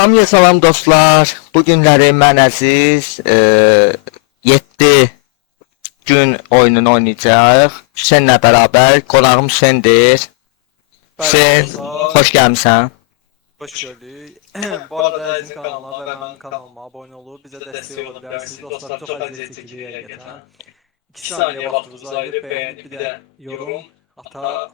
Hamıya salam dostlar. Bu günləri mən əziz 7 gün oyununu oynayacağıq. Hüseynlə bərabər. Qonağım Hüseyndir. Hüseyn, Merhaba, xoş gəlmisən. hoş gördük. Bu arada Ezin kanalına ve benim kanalıma abone olup bize destek olabilirsiniz. Dostlar çok əziyyət çəkirik həqiqətən. 2 saniye vaxtınızı ayırıb beğenip bir de yorum ataraq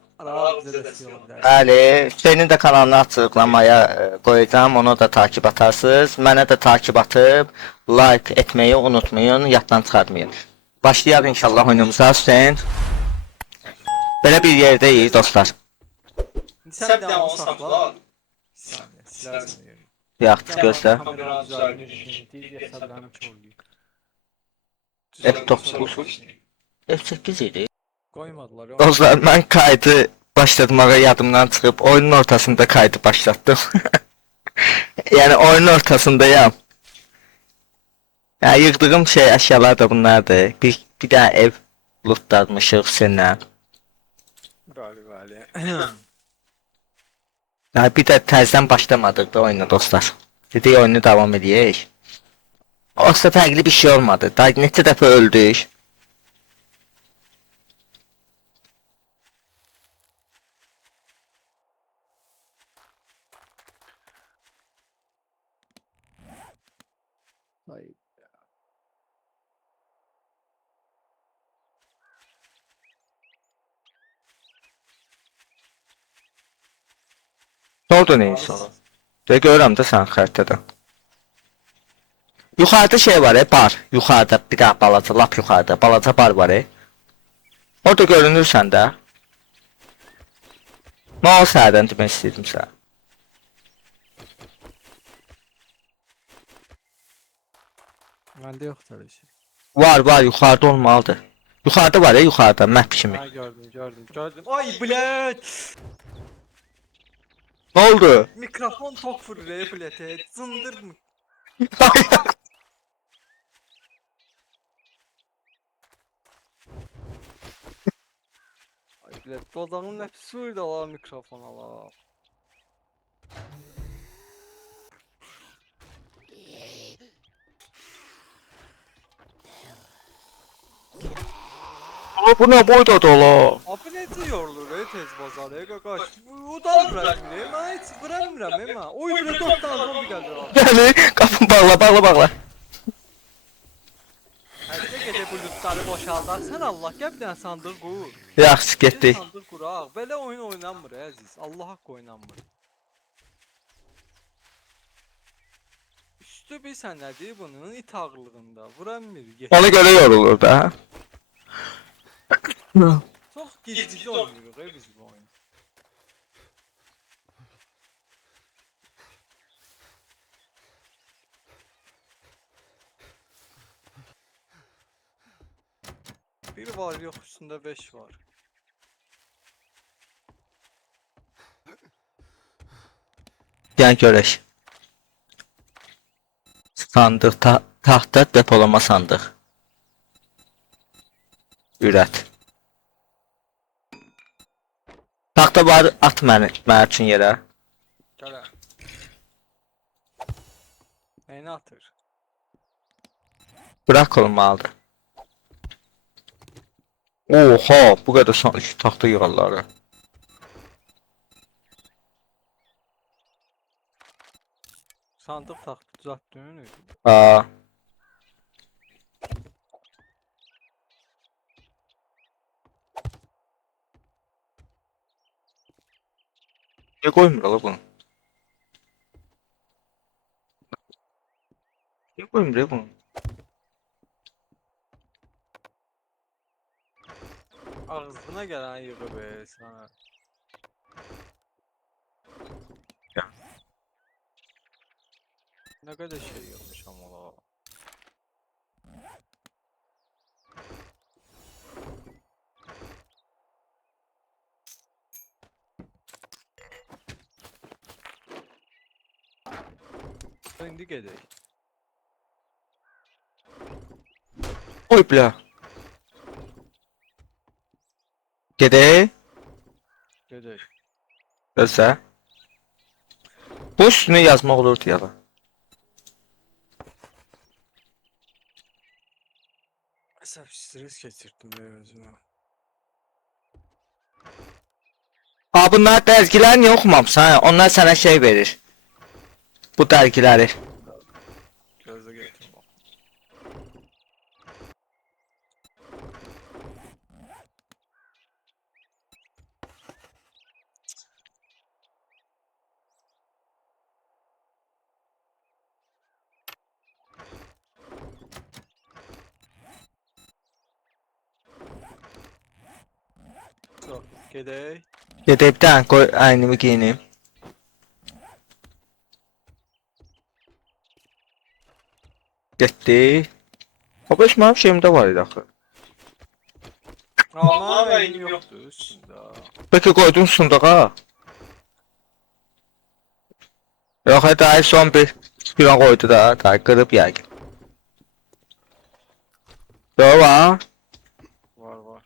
bize destek olabilirsiniz. Bəli, Hüseynin də kanalını açıqlamaya qoyacağam. Onu da takip atarsınız. Mənə də takib atıb like etməyi unutmayın, yaddan çıxartmayın. Başlayaq inşallah oyunumuza Hüseyn. Belə bir yerdəyik dostlar. Sen bir devamı sakla. Bir saniye, silersin yerini. Yaxşı gözlə. Kameranın üzerine düşündüğü yasalarını çoğuluyor. F9 F8 idi. Koymadılar. Dostlar mən kaydı başlatmağa yadımdan çıxıb oyunun ortasında kaydı başlatdım. Yəni oyunun ortasındayam. Yəni yığdığım əşyalar da bunlardır. Bir dənə ev lootlamışıq Hüseynlə. Bəli. Yəni bir də təzədən başlamadıq da oyuna dostlar. Dedik oyunu davam edək. Aslında fərqli bir şey olmadı. Daha neçə dəfə öldük. Hayır. Orada nə isə? De görürəm də sən xəritədə. Yuxarıda şey var, bar. Yuxarıda bir daha balaca, lap yuxarıda balaca bar var. Orada görünürsən də. Mən o səhərdən demək istəyirdim sənə. Bende yoktur öyle şey. Var, yuxarıda olmalıdır. Yuxarıda var, yuxarıda map kimi. Ha gördüm. Ay bilet! Nə oldu? Mikrofon tok fırlıyor bilete. Zındır mı? Ay bilet dozanın hepsi suydu ala mikrofon ala. Bu nə boyda dolu? Abi ne diyorlar tez bazar kakaş. Udan bırakmıyor. Ben hiç bırakmıyorum ama. Oy bile 4 tane zombi geldi abi. Gəli, qapını bağla. Her gece bu lootları boşaldar. Sen Allah gel bir tane sandık kur. Yaxşı, Bir getdik. sandık kur ha. Böyle oyun oynanmır Aziz. Allah hakkı oynanmır. Üstü bir sənədir bunun it ağırlığında. Vuramır. Ona görə yorulur da. Çok gizli oynuyoruz biz bu oyunu. Bir var yok üstünde 5 var. Gəl görək. Sandıq, taxta depolama sandıq. Ürət. Taxta var, at mənə üçün yerə. Gələ. Neyini atır? Bırak olmalıdır. Oha, bu qədər taxta yığarları. Sandık taktı düzelttiğini. Aa. Niyə qoymur ala bunu? Niyə qoymur ya bunu? Ağzına gelen yığı be sana. Ya. Ne kadar şey yapmış ama la. Şimdi gidelim. Oy bля. Gedək. Gidelim. Gözlə. Bu üstüne yazmaq olurdu ya da. Əsəb stres keçirdim özümə. Ha bunlar dərgiləri niyə oxumamısan? Hə? Onlar sənə şey verir. Bu dərgiləri. Gözlə gətirim bax. Çox, gedək. Gedib bir dənə qoy əynimi giyinim. Getdi. O beş mənim şeyimdə var idi axı. Amma rəngim yoxdur üstündə. Peki qoydun sundağa. Yox, daha son bir an qoydu da, daha qırıb yəqin. Yox var. Var, var.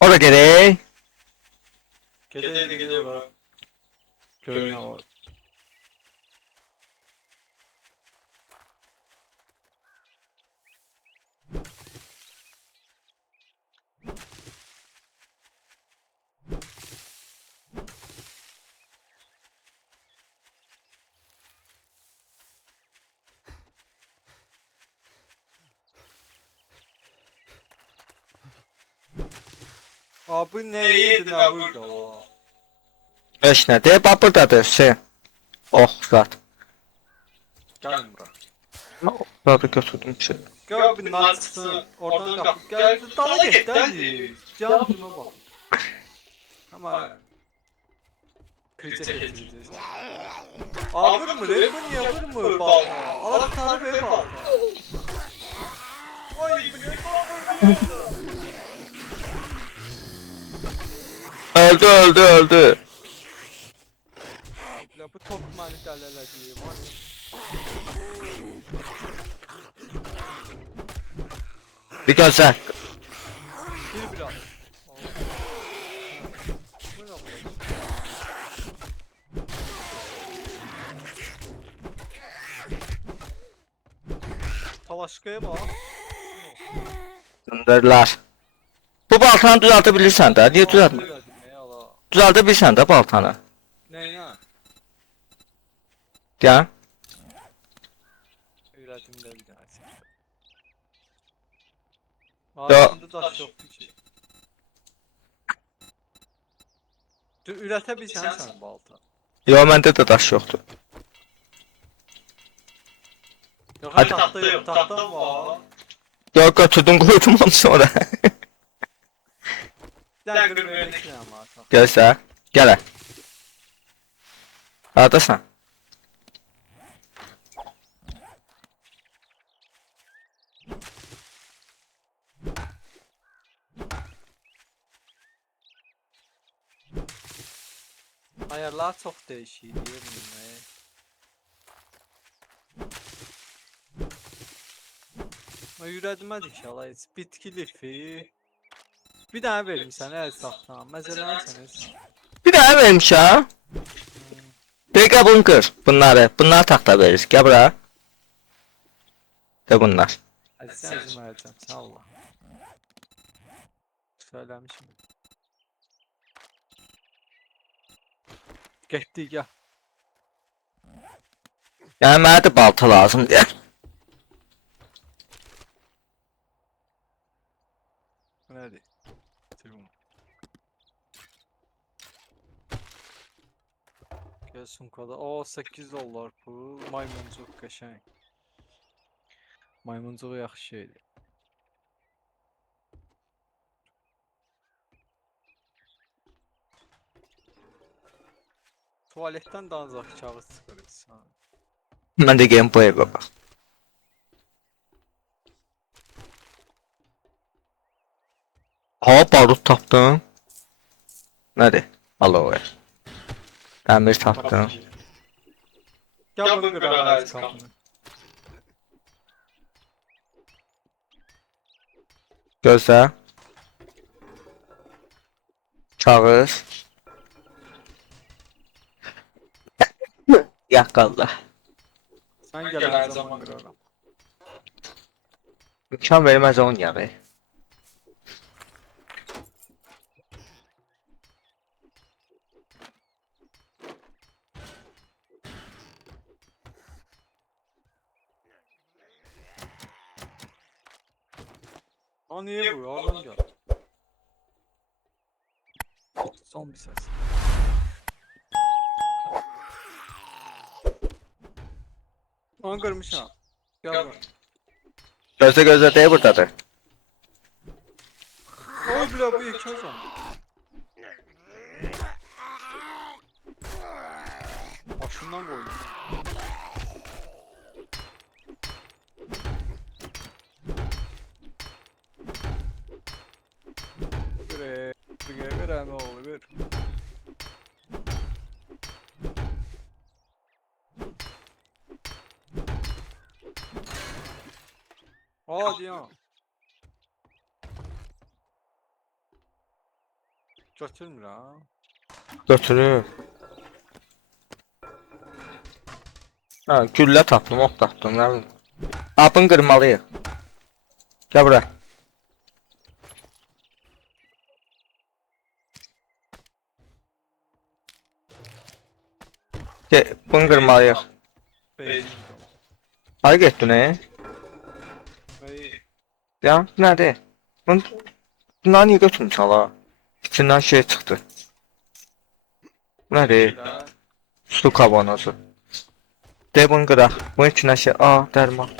O da gerek. Gedək var. Görün nə var. Abi nə yedin ha burada o? Eş nə deyib, bax buradadır şey. Oh, zat. Gəlin bura. Burada götürdüm şey. Gör bir naçsın, oradan qapı gəldi, dala getdi əziz. Can durma bax. Amma... Kriçə keçirəcək. Vurmur, bu niyə vurmur bax? Allah tanrı be bax. Oy, bu niyə vurmur? Öldü, öldü, öldü. Bu top məni dələləcəyim. Bir gözlə. Bir biraz. Talaşkaya bak. Göndərlər. Bu baltanı düzəldə bilirsən də, niyə düzəltmə? Düzəldə bilirsən də baltanı. Nəyinə? Gəl. Öyrətimdə bir dənə çıxdı. Ya. Ağzında daş yoxdur ki. Ürətə bilsən sən balta. Yox, məndə də daş yoxdur. Yox, Hadi. taxta yox, taxta var. Yox, götürdüm, qoydum onu sonra. Dən qırıb öyrətmişəm artıq. Gəlsə, gələ. Haradasan? Ayarlar çox dəyişik, deyirəm. Öyrətmədik inşallah heç. Bitki lifi. Bir dənə verim sənə əl saxtan. Məzələnsiniz. Bir dənə vermişəm. Dəqiqə bunu qır, bunları. Bunları taxta veririz. Gəl bura. De bunlar. Hadi sən özüm ələcəm, sağ ol. Söyləmişim. Getdik, gəl. Yəni mənə də balta lazımdır. Bu nədir? Bitirəm. Gəl sumkada. O 8 dollar bu. Maymuncuq qəşəng. Maymuncuq yaxşı şeydir. Tualetdən də ancaq kağız çıxırsan. Mən də gəlin bu evə bax. Hava barut tapdım. Nədir? Aloe. Dəmir tapdım. Gəl bunu qırarız qapını. Gözlə. Kağız. yak qaldı. Sən gəl hər zaman qıraram. İmkan verməz oynayaq. Aa niye bu? Oradan gel. Son bir ses. Onu kırmışam. Gel bak. Gözə deyə buradadır. Oy bile bu iki zaman. Başından koydum. Bir ne oldu bir. Hadi ya. Götürmür ha. Götürür. Ha, güllə tapdım, ok tapdım, nə bilim. Apın qırmalıyıq. Gəl bura. Bunu qırmalıyıq. Bey. Hara getdin, Bey. Ya, nədir? Bunları niyə götürmüşsən la? İçindən şey çıxdı. Bu nədir? Su kavanozu. De bunu qıraq. Bunun içindən şey... Aa, dərman.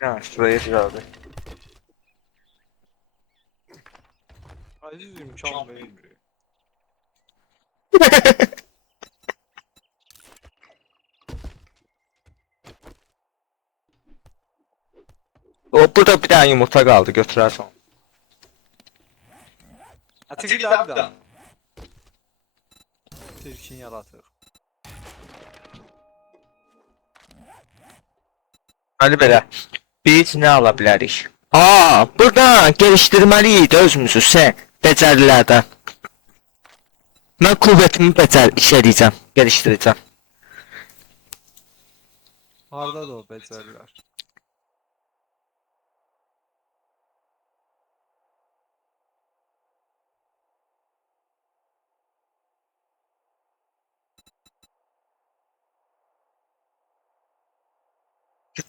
Ya, şuraya gəldi. Aziz imkan vermiyor. Burada bir dənə yumurta qaldı, götürərsən. Atık daha bir daha. Tilkin yaratır. Hadi belə. Biz nə ala bilərik? Aa, burada gelişdirməliyik özümüzü sən becərilərdən. Mən qüvvətimi işləyəcəm, gelişdirəcəm. Harda da o beceriler.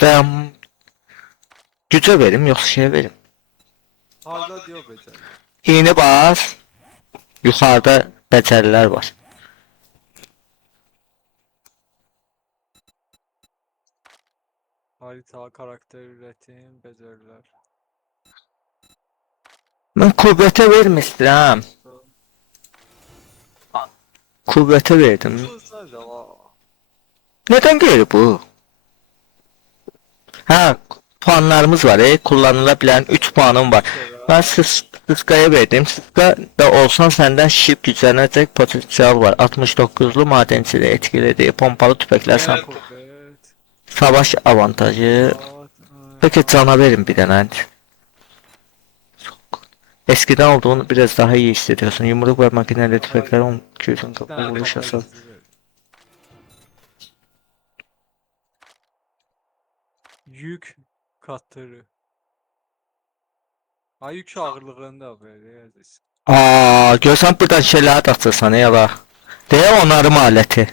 Ben güce verim yoksa şeye verim. Harda diyor beceriler. İğne bas. Yukarıda beceriler var. Harita, karakter üretim, beceriler. Ben kuvvete vermiştim. Kuvvete verdim. Sus acaba. Neden geri bu? Ha, puanlarımız var. Kullanılabilen 3 puanım var. Ben Sıska'ya verdim. Sıska da olsan senden şip güçlenecek potansiyel var. 69'lu madenciliği etkiledi. Pompalı tüfekler Kuvvet. savaş avantajı. Peki cana verin bir tane. Eskiden olduğunu biraz daha iyi hissediyorsun. Yumruk ve makineli tüfekler 1200'ün kapı vuruş hasar. Yük katları. Ha yük ağırlığında böyle yazıyorsun. Aa, görsən buradan şeyləri də açırsan ya bax. Deyə onarım aləti.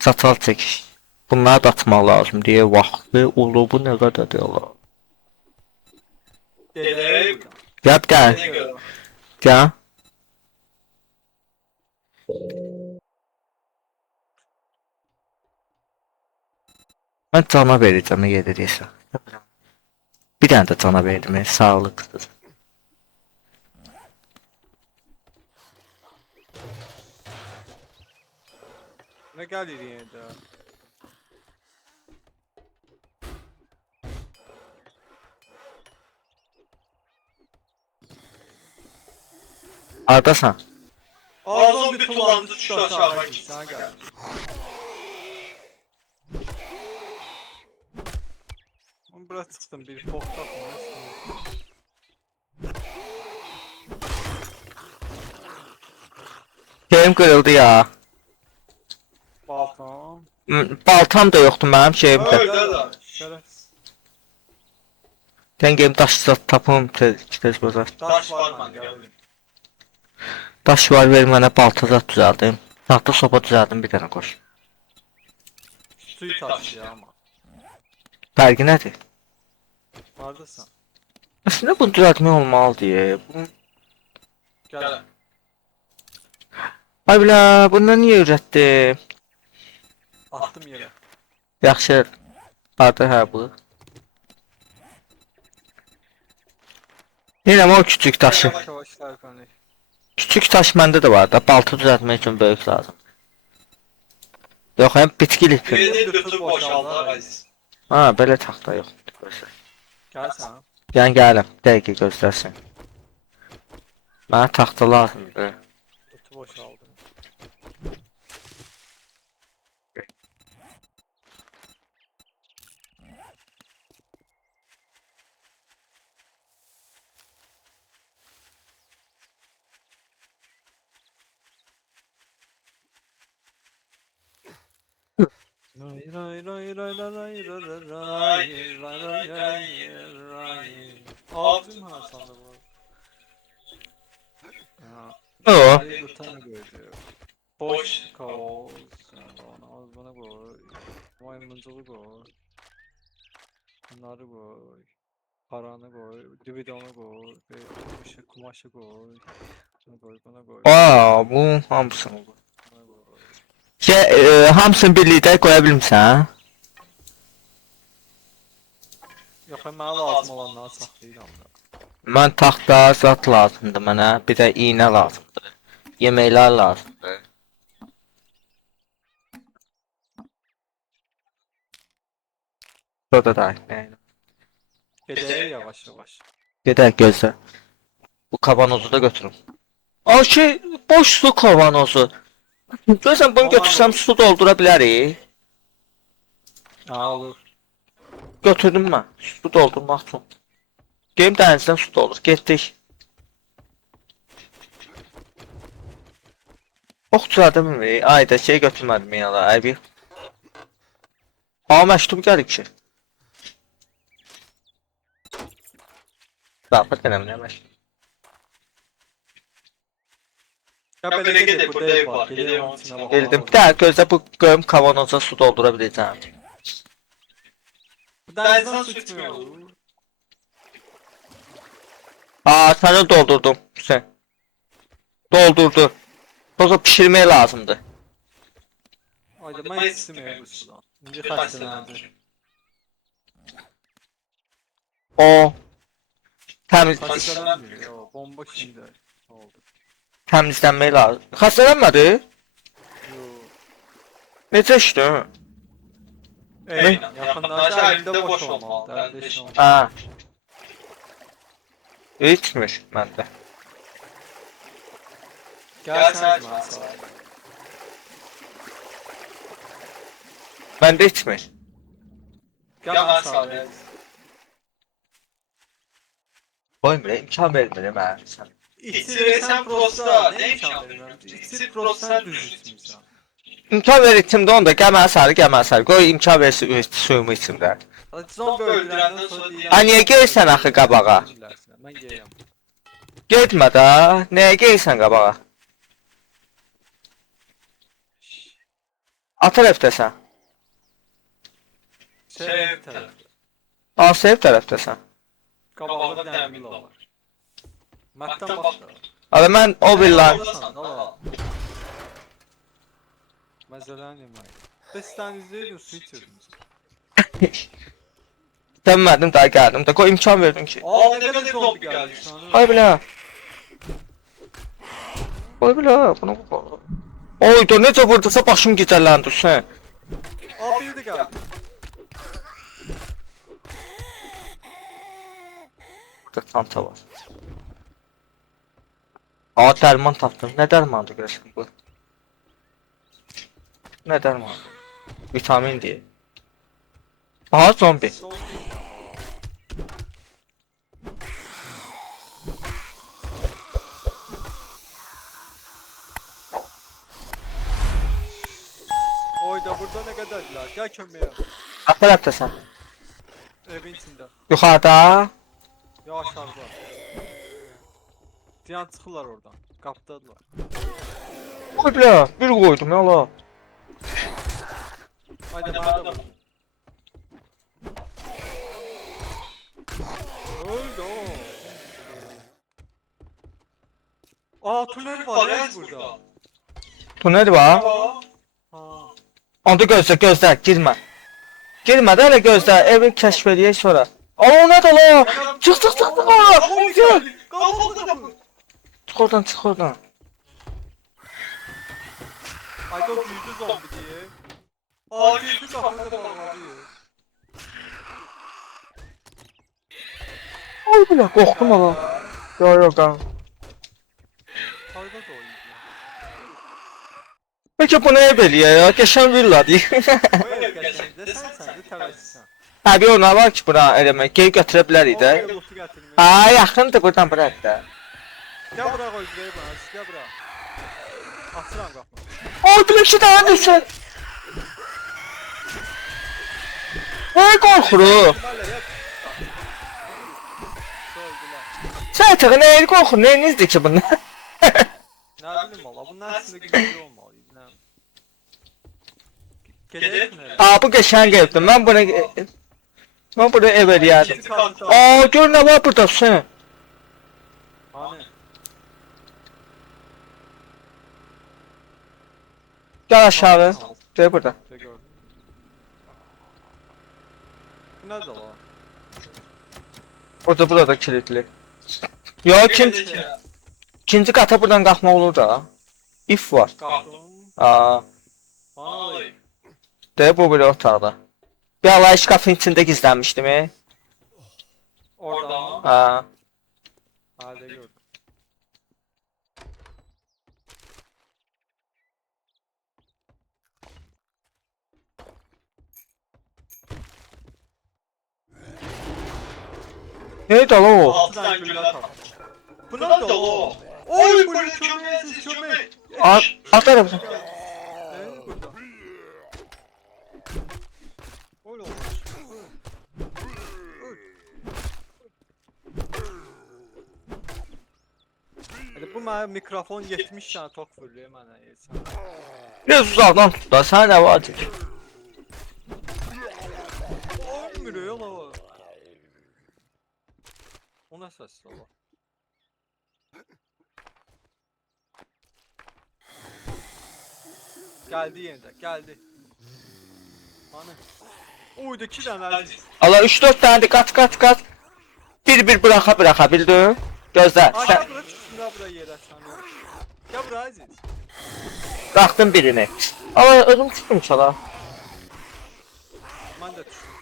Çatal çəkiş. Bunları da atmaq lazım deyə vaxtı ulu bu nə qədər deyirlər. Geley. Ya bir dənə. Ya. Mən cana verəcəm yedirəysə. Bir dənə də cana verdim, sağlıqsız. Ne gelir yine de? Hardasan? Ağzım bir tulandı düştü aşağı git. Sana gel. Ben biraz çıktım bir fok takma. şeyim qırıldı ya. Baltam. Baltam da yoxdur mənim şeyim də. Öyle. Şerefsiz. Dən gedim daş tapım tez bazar. Taş var mı? Geldim. Daş var ver mənə balta zat düzəldim. Tahta sopa düzəldim bir dənə qoş. Suyu taş ya ama. Fərqi nədir? Neredesin? Əslində bunu düzəltmək olmalıdır. Gel. Ay bilə, bundan niyə öyrətdi? Attım yere. Yaxşı. Harda hə bu? Yenə o küçük daşı. Yavaş yavaş ilerleyelim. Küçük daş məndə də var da, balta düzəltmək üçün böyük lazım. Yox, həm bitki lifi. Beni götür boşaldı Aziz. Ha, belə taxta yoxdur. Gel sen. Yəni gələm, dəqiqə göstərsin. Mənə taxta lazımdır. Götür boşaldı. Ray ray ray ray ray ray ray ray ray ray ray ray. Abim ha sandı bu. O, Hayır bir tane gördü. Boş kaos. Ona bana koy. Maymuncuğu koy. Bunları koy. Paranı koy. Dividonu koy. Işık kumaşı koy. Bunu koy buna koy. aa, bu hamısını bu. Buna koy. Hamısını birlikdə qoya bilmirsən? Yox mənə lazım olanları saxlayıram da. Mən taxta zat lazımdır mənə, bir də iynə lazımdır. Yeməklər lazımdır. Burada da iynə. Gedək yavaş yavaş. Gedək gözlə. Bu kavanozu da götürüm. Aa şey, boş su kavanozu. Görsən bunu götürsəm su doldura bilərik. Ha olur. Götürdüm mən. Su doldurmaq üçün. Geyim dənizdən su doldur. Getdik. Ox düzəldə bilmirik. Ayda şey götürmədim yana. Əbi. Aa məktub gəlir ki. Daxil denəm nə məktub. Ya belə gedək burada ev var. Gedək onun içinə bakalım. Geldim. Bir daha gözlə bu qoyum kavanoza su doldura biləcəm. Denizden su içmiyor. Aa səni doldurdum. Sen. Doldurdu. Toza pişirmək lazımdır. Ayda mən istemiyorum bu sudan. İndi xəstələnəcək. O təmiz Xəstələnmir ya. Bomba şimdi oldu. təmizlənmək lazım. Xəstələnmədi? Yo. Necə işdi? Eyni. Yaxınlarda əlində boş olmalıdır. Əldə iş olmalıdır. Ha. İçmiş məndə. Gəl sən mən sağ. Məndə içmiş. Gəl mən sağ. Qoymur, imkan vermir mənə. Sən. İçirsən prosta. Ne imkan verirəm? İçir prosta düz içmirsən. İmkan ver içimdə onda gəl mənə sarı, gəl mənə sarı. Qoy imkan versin suyumu içimdə. Zombi öldürəndən sonra deyirəm. Ha, niyə gəlirsən axı qabağa? Mən gəlirəm. Getmə də. Nəyə gəlirsən qabağa? Ata tərəfdəsən. Sev tərəfdə. Ha, sev tərəfdəsən. Qabağda bir dənə villa var. Mətdən bax da. Abi mən o villan Məsələn yemək. Bəs sən izləydin, su içirdin. Dönmədim daha gəldim də. Qoy imkan verdin ki. Aa, nə qədər zombi gəldi sana. Qoy bilə. Qoy bilə. Bunu qoy. Oy da necə vurdursa başım gicəlləndi sən. Aa, biri də gəldi. Burada çanta var. Aa dərman tapdım. Nə dərmandır görəsən bu? Nə dərmandır? Vitamin deyil. Aha zombi. Oyda burada nə qədərdirlər? Gəl köməyə. Alt tərəfdəsən. Evin içində. Yuxarıda. Ya aşağıda. Diyan çıxırlar oradan. Qapıdadılar. Oy bilə, bir qoydum ya la. Haydi mənə də vur. Öldü o. Aa tünel var ya burada. Tunel var. Ha. Onda gözlə, girmə. Girmə də elə gözlə, evi kəşf edək sonra. Aa, o nədir la? Çıx, çıx, çıx, çıx. Gel. Çıx oradan, çıx oradan. Haydi o büyüdü zombi diye. Aa girdi kapıda bağladı. Oy bilə, qorxdum ala. Yox, qan. Hayda da oyuncu. Bəlkə bunu ev eləyə ya, qəşən villadır. Bu ev gətirdi sən də təvəssüsən. Hə, bir ona var ki, bura eləmək, geri götürə bilərik də. Ha, yaxındır buradan bura da. Gəl bura qoy buraya bana, gəl bura. Açıram qapını. Oy bilə, iki dənə düşün. Ay, qorxuruq. Sən təqə nə el qorxur, nəyinizdir ki bunlar? Ne bileyim valla, bunun aslında güzel olmalıydı. Ne? Gece tüneli. Aa, bu qəşəng evdir, mən burada ev eləyərdim. Aa, gör nə var burada sən. Hani? Gəl aşağı, gəl burada. Ne gördüm. Bu nerede lan? Burada kilitli. Yo, ikinci qata buradan qalxmaq olur da. İf var. Kalktım. Aa, Bana alayım. de bu bir otaqda. Bir alay şkafın içində gizlənmişdim. Oradan mı? Aa, Hadi gördüm. neydi ala o? 6 tane güller kalktı. Bu nerede o? Oy buraya kömeğe kömek. Atlar mısın? Burada. Öyle olmuş. Hadi bu mənə mikrofon 70 tane tok fırlıyor mənə yesən. Biraz uzaqdan tut da, sən nə var? Olmuyor yola o. O nə səsdir ola? Geldi yeniden, geldi. Hani? Uydu 2 tane əziz. Allah 3-4 dənədir, qaç. Bir bıraxa bildin? Gözlə, Ay sən gel bura çıksın da bura yerə sana. Gel bura əziz. qalxdın birini. Allah özüm tutdum çala. Mən də düşdüm.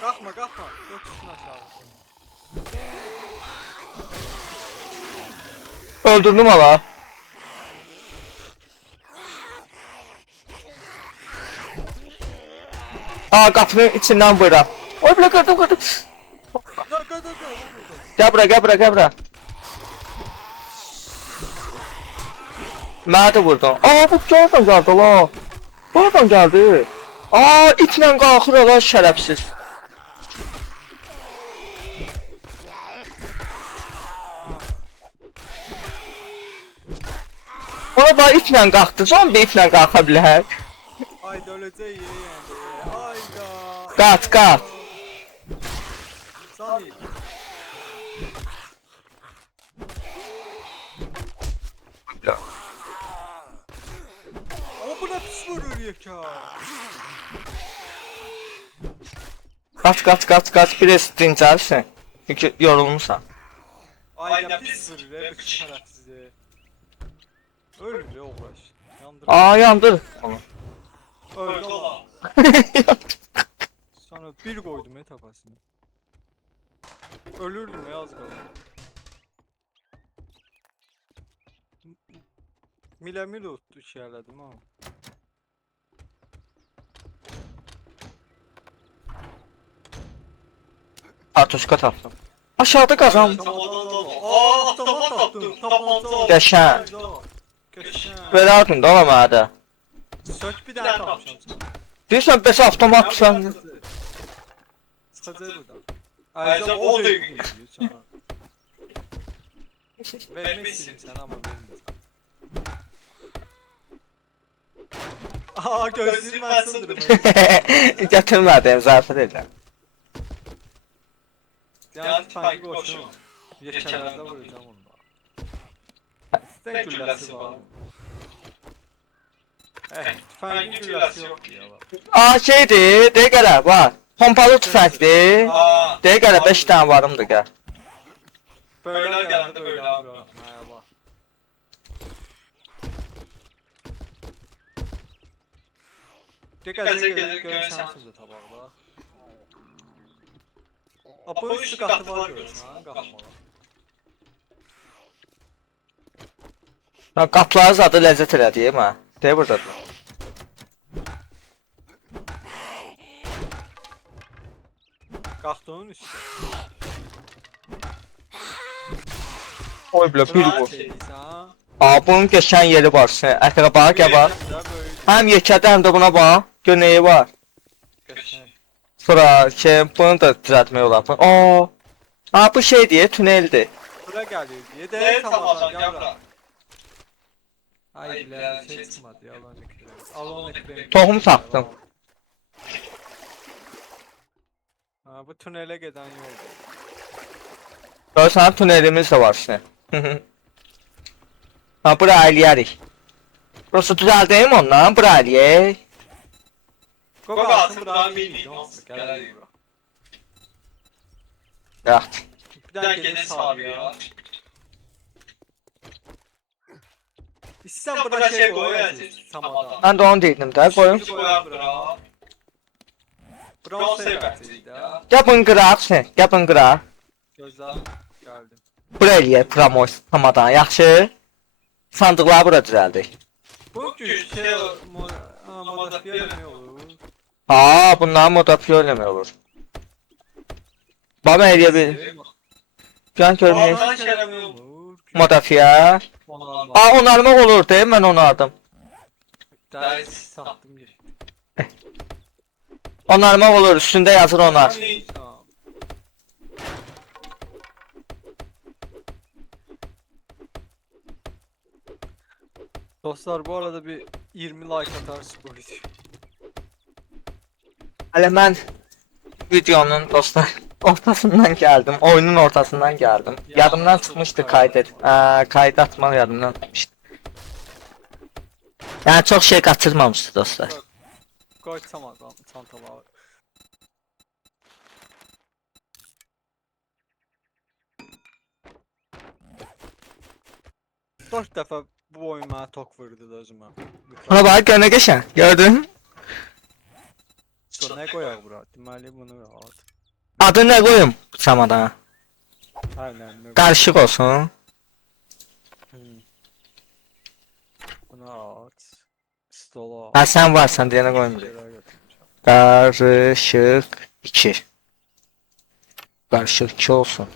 Qalxma. Yox düşsün aşağı. Öldürdüm ala. Aa, qapının içindən buyuram. Oy, belə qırdım. Dur. Gəl bura. Mənə də vurdun. Aa, bu oradan gəldi la. Oradan gəldi. Aa, itlə qalxır ala şərəfsiz. Ona bax itlə qalxdı, zombi itlə qalxa bilər. Ayda öləcək yeri yendi. Ayda. Qaç. Sami. O buna pis vurur yeka. Qaç, biraz dincəlsin. Çünki yorulmusan. Ayda pis vurur bu şərəfsizi. Ölmür uğraş. Yandır. Aa, yandır. Öldü ola. Sana bir koydum etapasını. Ölürdüm ya az kaldı. Mile uttu şeylerdim ha. Artuşka tapdım. Aşağıda qazan. Aa, tabanca attım. Tabanca. Qəşəng. Qəşəng. Verərdin də ona mənə də. Sök bir dənə tapmışam. Deyirsən, bəs avtomatsan. Çıxacaq buradan. Ayrıca o dəqiqə sana. Vermək istəyirəm sənə, amma verməyəcəm. Aa, gözlüyüm mən sındırım. Gətirmədim, zarfı edirəm. Yəni tüfəngi qoşum. Yekələrdə vuracağım onda. Sən gülləsi var. Tüfəngi gülləsi yoxdur ya. Aa, şeydir, deyə gələ, var. Pompalı tüfəngdir. Deyə gələ, 5 dənə varımdır, gəl. Böyle geldi böyle abi. Merhaba. Dikkat edin görürseniz de tabakla. Apa üstü katı var görürsen ha katmalı. Qapları zadı ləzzət elədiyim, ha. Deyə buradadır. Kalktığın üstü. Oy bilə, bir bu. Şeysən. Aa, bunun geçən yeri var. Ətrafa gəl bax. Həm yekədə, həm də buna bax. Gör neyi var. Sonra bunu da düzəltmək olar. Aa. Aa, bu şeydir, tüneldir. Bura gəlir deyə də tamaşan gəl. Ay bilə şey çıxmadı ya lan ekran. Alon ekran. Tohum taxdım. Ha, bu tünele gedən yoldur. Görsən, tunelimiz də var işte. Ha, bura eləyərik. Burası düzəldəyim ondan, bura eləyək. Qoqa atın buradan bilmiyordum aslında, gəlir bura. Yaxşı. Bir daha gedin sağlıya. İstəyirsən bura şey qoy, samadan. Mən də onu deyirdim də, qoyum. Şimdi qoyar bura. Bura sevəcəyik də. Gəl bunu qıraq, gəl bunu qıraq. Gözlər, gəldim. Bura eləyək, promoy, tamadan, yaxşı. Sandıqları bura düzəldik. Bu şey, modifiye eləmək olur. Ha, bunları modifiye eləmək olur. Baba eləyə bil. Gəl görməyək. Ondan şey eləmək olur. Modifiye. Onlarla. Aa, onarmaq olur değil mi? Mən onardım. Dərs satdım bir. Onarmaq olur, üstündə yazır onar. Tamam. Dostlar bu arada bir 20 like atarsın bu video. Hələ mən videonun dostlar ortasından gəldim, oyunun ortasından gəldim. Yadımdan çıxmışdı kayıt atmaq yadımdan çıxmışdı. Yəni çox şey qaçırmamışdı dostlar. Koy çamadan, çantalar. Dört dəfə bu oyun mənə tok vurdu da özümə. Ona bax, gör nə qəşəng, gördün? Sonra nə qoyaq bura? Deməli bunu at. Adı nə qoyum bu çamadana? Aynen. Qarışıq olsun. Bunu at. Stola. Ha, sən varsan deyənə qoymuram. Qarışıq 2. Qarışıq 2 olsun.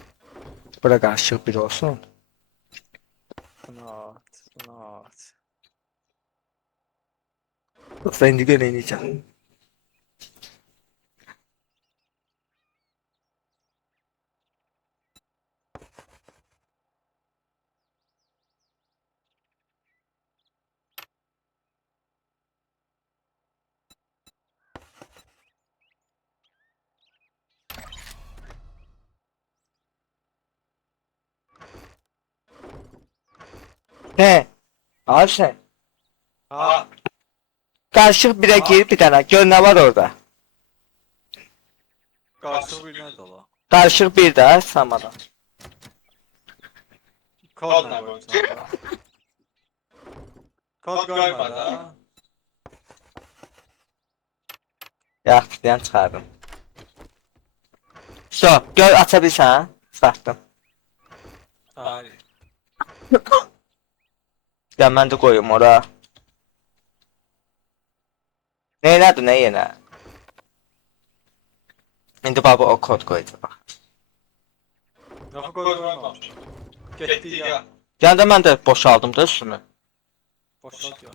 Bura qarışıq 1 olsun. Bunu at. Bunu at. Dostlar, indi gör eləyəcəm. He. Abi sen. Ha. Qarışıq 1'ə gir bir dənə. Gör nə var orada. Qarşı bir nədir ola? Qarışıq 1 də samadan. Kod nə qoyursan? Kod qoyma da. Yaxşı, deyən çıxardım. So, gör aça bilsən. Çıxartdım. Hayır. Ya mən də qoyum ora. Neylədir, nə yenə? İndi baba o kod qoydu bax. Yox qoymamış. Getdi ya. Yəni də mən də boşaldım da üstümü. Boşalt ya.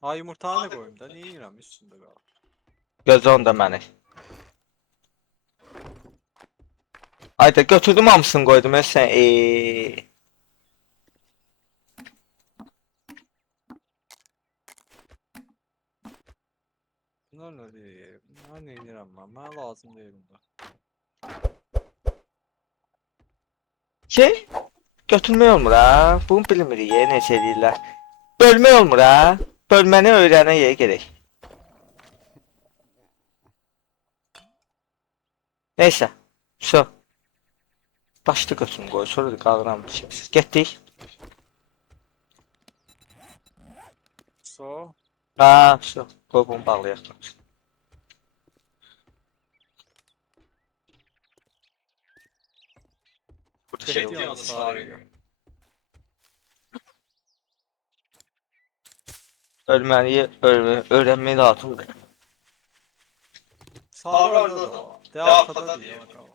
Ha yumurtanı da koyayım da niye yiyirəm üstündə qalır. Gözlə onda məni. Ayda götürdüm hamısını qoydum sən. Bunlar ne değil? Bunlar ne yiyirəm mən? Mənə lazım deyil bunlar. Şey, götürmək olmur ha. Bunu bilmirik necə edirlər. Bölmək olmur ha. Bölməni öyrənəyə gerək. Neyse. So. Başlı götürün qoy. Sonra da qalıram bir şey. Getdik. So. Ha, so. Qoy bunu bağlayaq. Burada şey Getdi var. yana sarı. Ölməliyi öyrənmək lazımdır. Sarı orada da var. De arkada değil bakalım.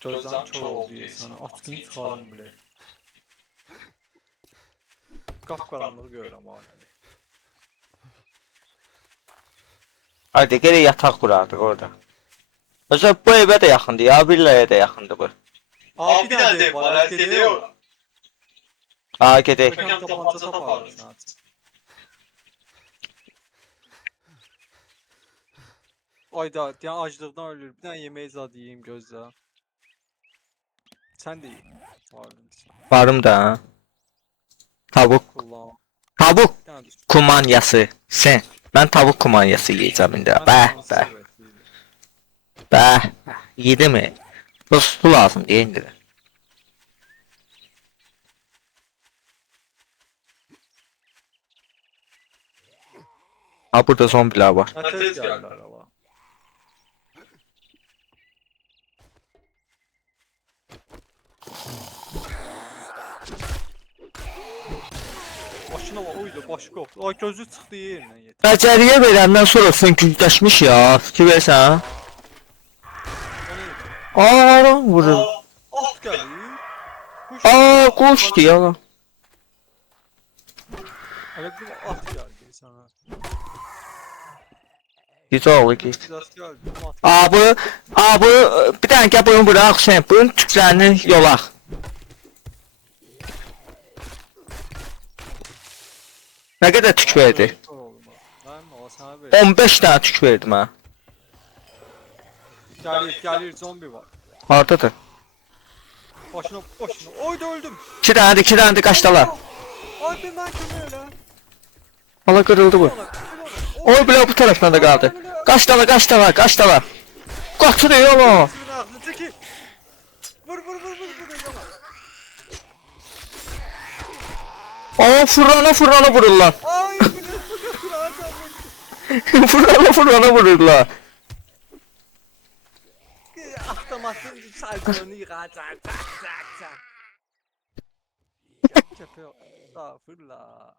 Gözden kör oldu sana. Attın çıkarım bile. Qapqaranlığı görürəm abi. Haydi gələk yataq qurardıq orada. Özə bu evə də yaxındır ya, villaya da yaxındır bu. Abi bir dənə ev var, hər gediyor. Ha, gedək. Mekan tapanca taparız. Ayda, yani acılıqdan ölür. Bir dənə yemək zad yeyeyim gözlə. Sən də ye. Varım da. Tavuk. Kullan. Tavuk Bir dənə düz. kumanyası. Sen. Ben tavuk kumanyası yiyeceğim indi. Bəh. Bəh. Yedi mi? Bu su lazım diye indi. Ha, burada zombiler var. Ha tez gəlirlər ala. Başına var, oydu, başı qopdu. Ay gözü çıxdı yerindən yeter. Beceriye verenden sonra sen güçleşmiş ya. Ki versen. Aa, vurur. At gəlir. Quş Aa, koştu ya. Elə bir at gəldi sana. Güzel oldu ki. Biraz gəldi, at. Bu, bir tane gel bunu bırak sen. Bunun tüklerini yolak. Ne kadar tük verdi? Mən o sana verim. 15 tane tük verdim ha. Gəlir zombi var. Hardadır? Başına. Oydu öldüm. 2 tane de kaçtalar. Ay ben kömək elə. Allah kırıldı bu. Oy bile bu taraftan da kaldı. Kaçtalar. Kaçırıyor oğlum. Vur. Aa, fırlana vururlar. Ay bu ne? Fırlana vururlar. Avtomatın salgını yıkacak. Köpeği. Estağfurullah.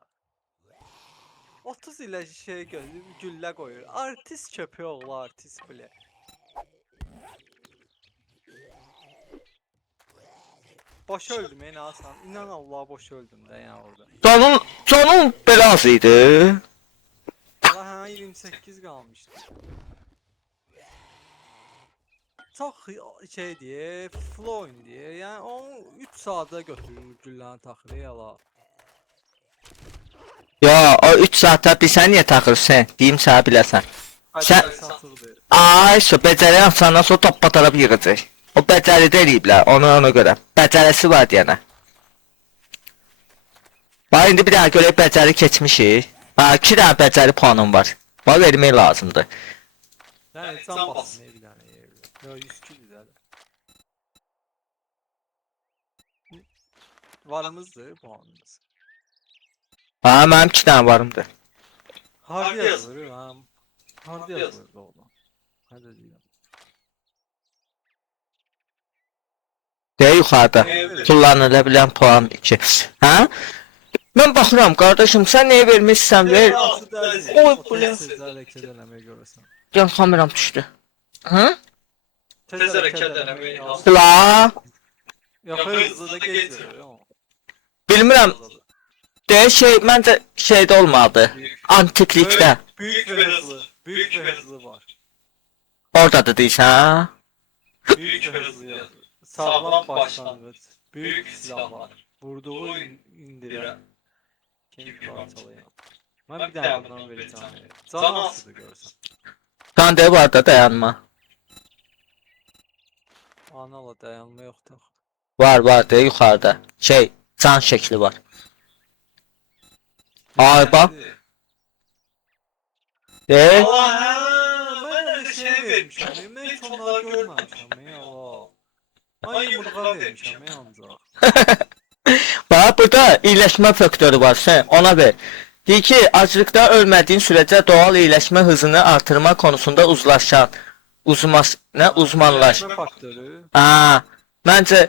30 ilə şey gözü güllə qoyur. Artist köpeği oğlu artist bile. Boş öldüm en Hasan. İnan Allah'a boş öldüm de ya orada. Canın belasıydı. Allah ha 28 kalmıştı. Çok şey diye, flow diye. Yani onu 3 saate götürür güllənin taxırı yala. Ya, o 3 saatdə bilsən niyə taxırsan? Deyim sənə biləsən. Sən- satıldı. Ay, becəri asandan sonra top batarab yığacaq. O becəridə eləyiblər, ona görə. Becərisi var deyənə. Bax, indi bir dənə görək becəri keçmişik. Ha, 2 dənə becəri puanım var. Bax, vermək lazımdır. Yani can basın ne bilən. Ya 100 kilo zaten. Varımızdı puanımız. Ha, mənim 2 dənə varımdır. Harda yazılır ha. Harda yazılır da oğlum. Hadi deyim. Deyə yuxarıda. Kullanıla bilən puan 2. Hə? Mən baxıram, qardaşım, sən nəyə vermişsən, ver. Oy, bu nə? Tez hərəkət eləməyə görəsən. Can kameram düşdü. Hı? Tez hərəkət eləməyə lazım. La. Yox, hızlı da geçiyor. Bilmirəm. De şey məncə şeydə olmadı. Antiklikdə. Büyük ve hızlı. Büyük ve hızlı var. Orada da deyirsən. Büyük ve hızlı yazıyor. Sağlam başlangıç. Büyük silah var. Vurduğu indiren. Kemik parçalayan. Ben bir tane bundan vereceğim. Can asıdı görsen. Qandı var da dayanma. Anala dayanma yoktu. Var de yuxarıda. Şey, can şəkli var. Ay bak. De. Allah ha, ben de şey vermişim. Ben hiç onları görmemişim. Ya Allah. Ben yumurta vermişim ya ancak. Bax burada iyiləşmə faktoru var. Sən ona ver. Deyir ki, aclıqda ölmədiyin sürəcə doğal iyiləşmə hızını artırma konusunda uzmanlaş. Yumurta faktörü. Aa, məncə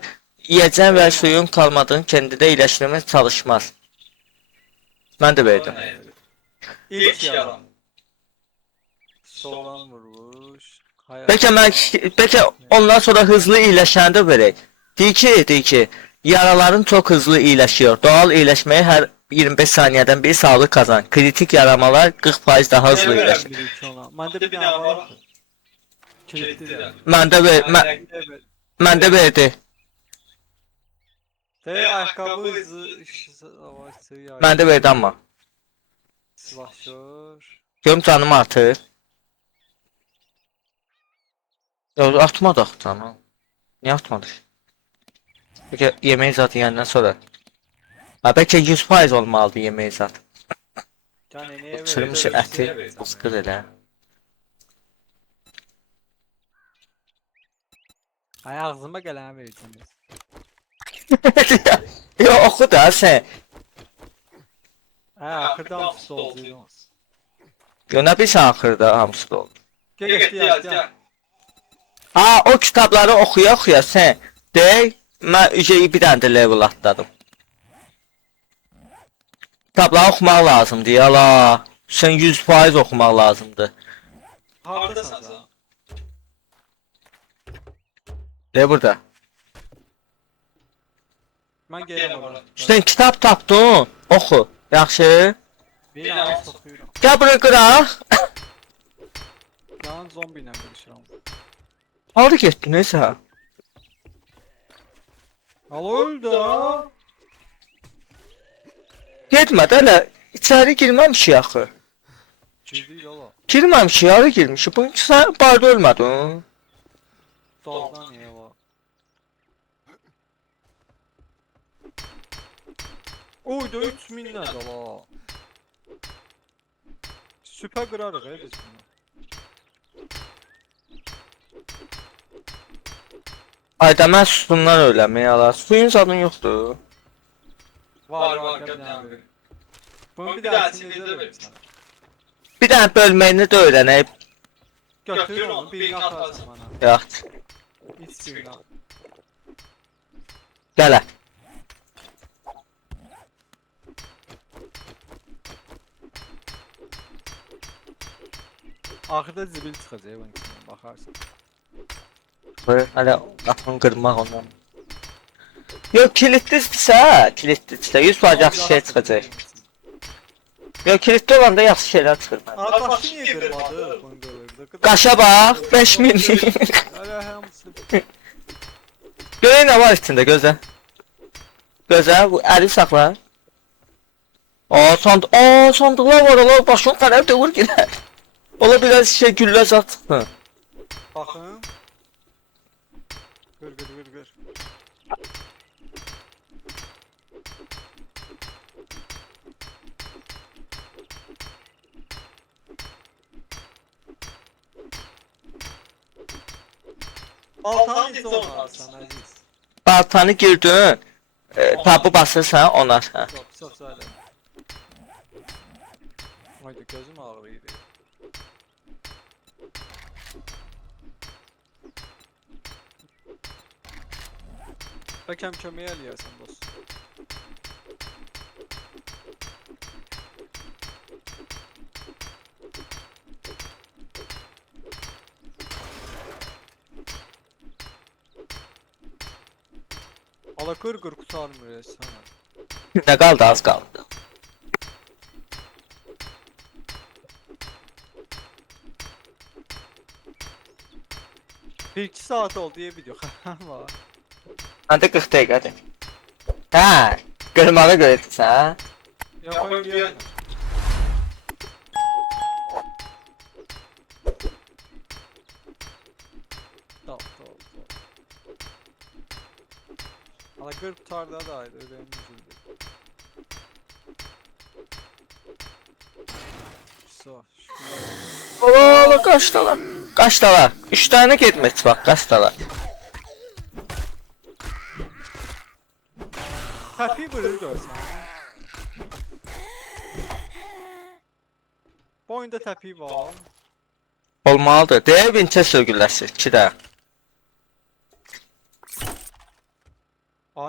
yiyəcən və suyun kalmadığın kəndində iyiləşdirmək çalışmaz. Mən də verdim. İlk yaran. Soğan vurmuş. Bəlkə ondan sonra hızlı iyiləşəndə verək. Deyir ki, yaraların çox hızlı iyiləşiyor. Doğal iyiləşməyi hər 25 saniyədən bir sağlıq kazan. Kritik yaramalar 40% daha hızlı iyiləşir. Məndə bir dənə var. Kilitlidir. Məndə verdi. Ayakkabı hızı. Məndə verdi amma. Silahşör. Görüm canım artır. Yox, atmadıq canım. Niyə atmadıq? Bəlkə yemək zatı yəndən sonra. Ha, bəlkə 100% olmalıdır yemək zatı. Çırmış əti bızqır elə. Ay ağzıma gələni verəcəm. Yo, oxu da sən. Ay axırda hamısı oldu. Yo, nə bilsən axırda hamısı da oldu. Gəl. Ha, o kitabları oxuya sən. Dey, mən bir dənə də level atladım. Kitabları oxumaq lazımdır, yala. Sən 100% oxumaq lazımdır. Haradasan sən? De burada. Mən gələm ora. Sən kitab tapdın, oxu. Yaxşı. Bir dənə soxuyuram. Gəl bura qıraq. Yan zombi ilə görüşürəm. Hara getdin neysə? Alo öldü ha. Getmə də elə içəri girməmişik axı. Girdik ola. Girməmişik, hara girmişik? Bu sən barda ölmədin. Dağdan niyə var? Oy da 3000 nədir la? Süper qırarıq biz bunu. Ayda mən sustundan öləmi yala. Suyun zadın yoxdur. Var gəl bir. Bunu bir daha necə verirsən? Bir dənə bölməyini də öyrənək. Götür onu, birini atarsın bana. Yaxşı. İç birini al. Gələ. Axırda zibil çıxacaq bunun içindən, baxarsan. Hələ qapını qırmaq ondan. Yox, kilitlidirsə, 100% yaxşı şey çıxacaq. Yox, kilitli olanda yaxşı şeylər çıxır məndə. Qaşı niyə qırmadı? Bunu görürdü. Qaşa bax, 5000. Hələ hamısı. Görək nə var içində, gözlə. Gözlə, bu əli saxla. Sandıqlar var, ola başın tərəf dövür girər. Ola biraz şey güllə zat çıxdı. Baxın. Qır. Altan necə oynarsan əziz? Baltanı girdin, tabu basırsan ona. Çox sağ ol. Haydi gözüm ağrıydı. Bəlkə kömək eləyərsən dost. Ala qır qurtarmır sana. Nə qaldı, az qaldı. 1-2 saat oldu diye video var. Hadi 40 dəqiqədir. Hə, qırmağa görə etsən. Yapabiliyorum. Tamam. Hala kırp tarda da ayrı benim üzüldüm. So, Ola, qaçdalar. Qaçdalar. 3 dənə getmək bax, qaçdalar. Təpiyi vurur görsən. Bu oyunda təpiyi var. Olmalıdır. Deyə Winchester gülləsi 2 də.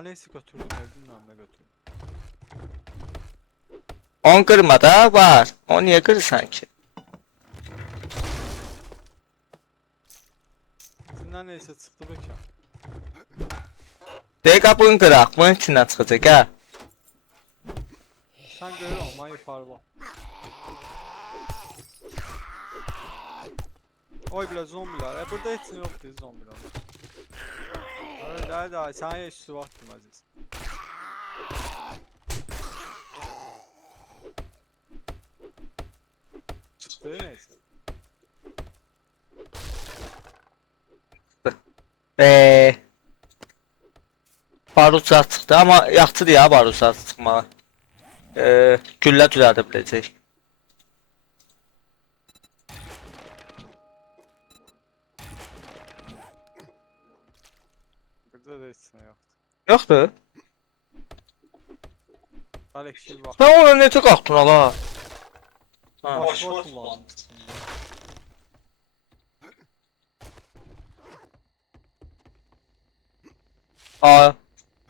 Neyse götürdüm evden önüne götürdüm. 10 qırmada var. O niyə qırırsan ki? İçinden neyse çıktı bekar. Dəqiqə bunu qıraq. Bunun içindən çıxacaq, hə? Sen görür olmayı yukarı bak. Oy biraz zombiler. Burada hiç yok değil zombiler. Hadi sen ya üstü baktım aziz. Çıktı neyse. Barutlar çıxdı, amma yaxşıdır ya barutlar çıxmağı. Güllə düzəldə biləcək. Burada da hiç yok. Yoxdur? Alex şey bak. Sən ona necə qalxdın ala? Ha. Başvuru kullandım. Aa,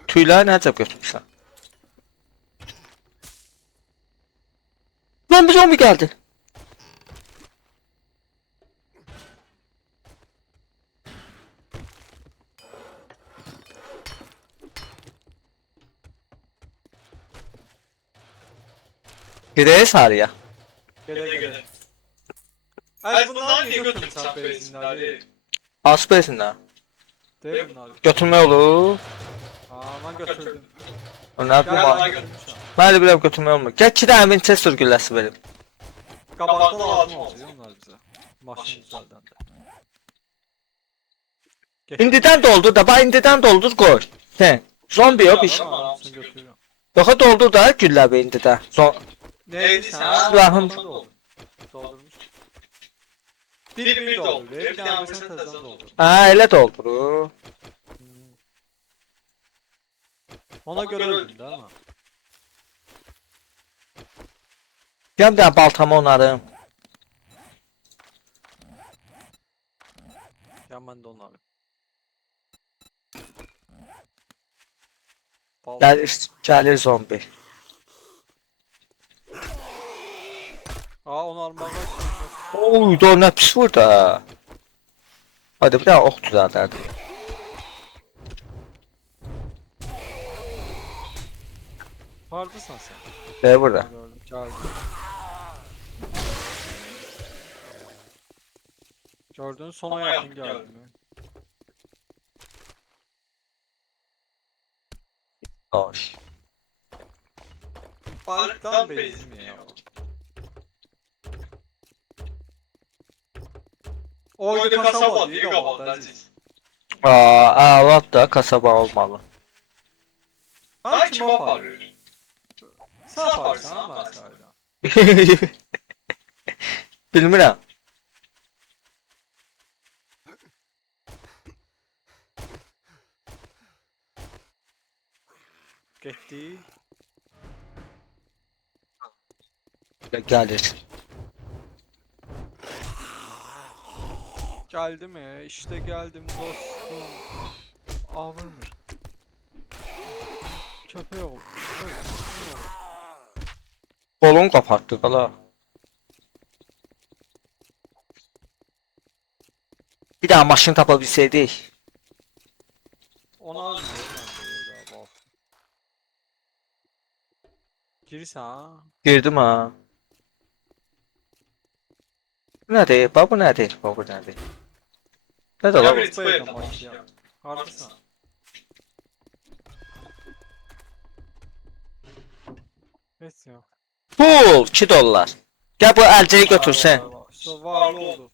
tüyləri necə götürmüşsən? Lan bir zombi gəldi. Gedək sarıya. Gele. Ay bunlar niye götürmüşler benzinleri? Asıl besinlər. Değil bunlar. Götürmək olur. Ben götürdüm. Onlar Gel bir bana mal. götürmüşler. Mən də biləm götürmək olmur. Gəl 2 dənə Winchester gülləsi verim. Kabakta lazım oluyor onlar bize. Maşın güzelden de. İndidən doldur da, bax indidən doldur qoy. Sən zombi yox iş. Sen götürüyorum. Yoxa doldur da güllə be indidə. Neydi sen? Silahım. Doldurmuş. Bir doldur. Bir tane sen tezden doldur. Ha, elə doldur. Ona göre öldün değil mi? Gəl bir dənə baltamı onarım. Ya ben de onu alayım. Gəlir zombi. Onu almağa Oy, da nə pis vurdu ha. Hadi bir dənə ox düzəldərdi. Hardasın sen. Nə burada? Gördüm. Geldim. Gördün sona yakın geldim. Hoş. Balıktan bezmiyor ya. Oydu kasaba değil kabakta aziz. Avat da kasaba olmalı. Ben kim aparıyor? Sen aparsan ama sayda. Bilmirəm. Getdi. Gəlir. Geldi mi? İşte geldim dostum. Avırmır. Köpeği oldu. Qolun qapartdı qala. Bir daha maşın tapa bilsəydik. Ona almıyor. Girsən ha? Girdim ha. Bu nədir? Bax bu nədir? Bax bu nədir? Nə də Gəl la? biz bu evdən başlayalım. Haradasan? Heç yox. Pul 2 dollar. Gəl bu əlcəyi götürsən. Varlı oldu.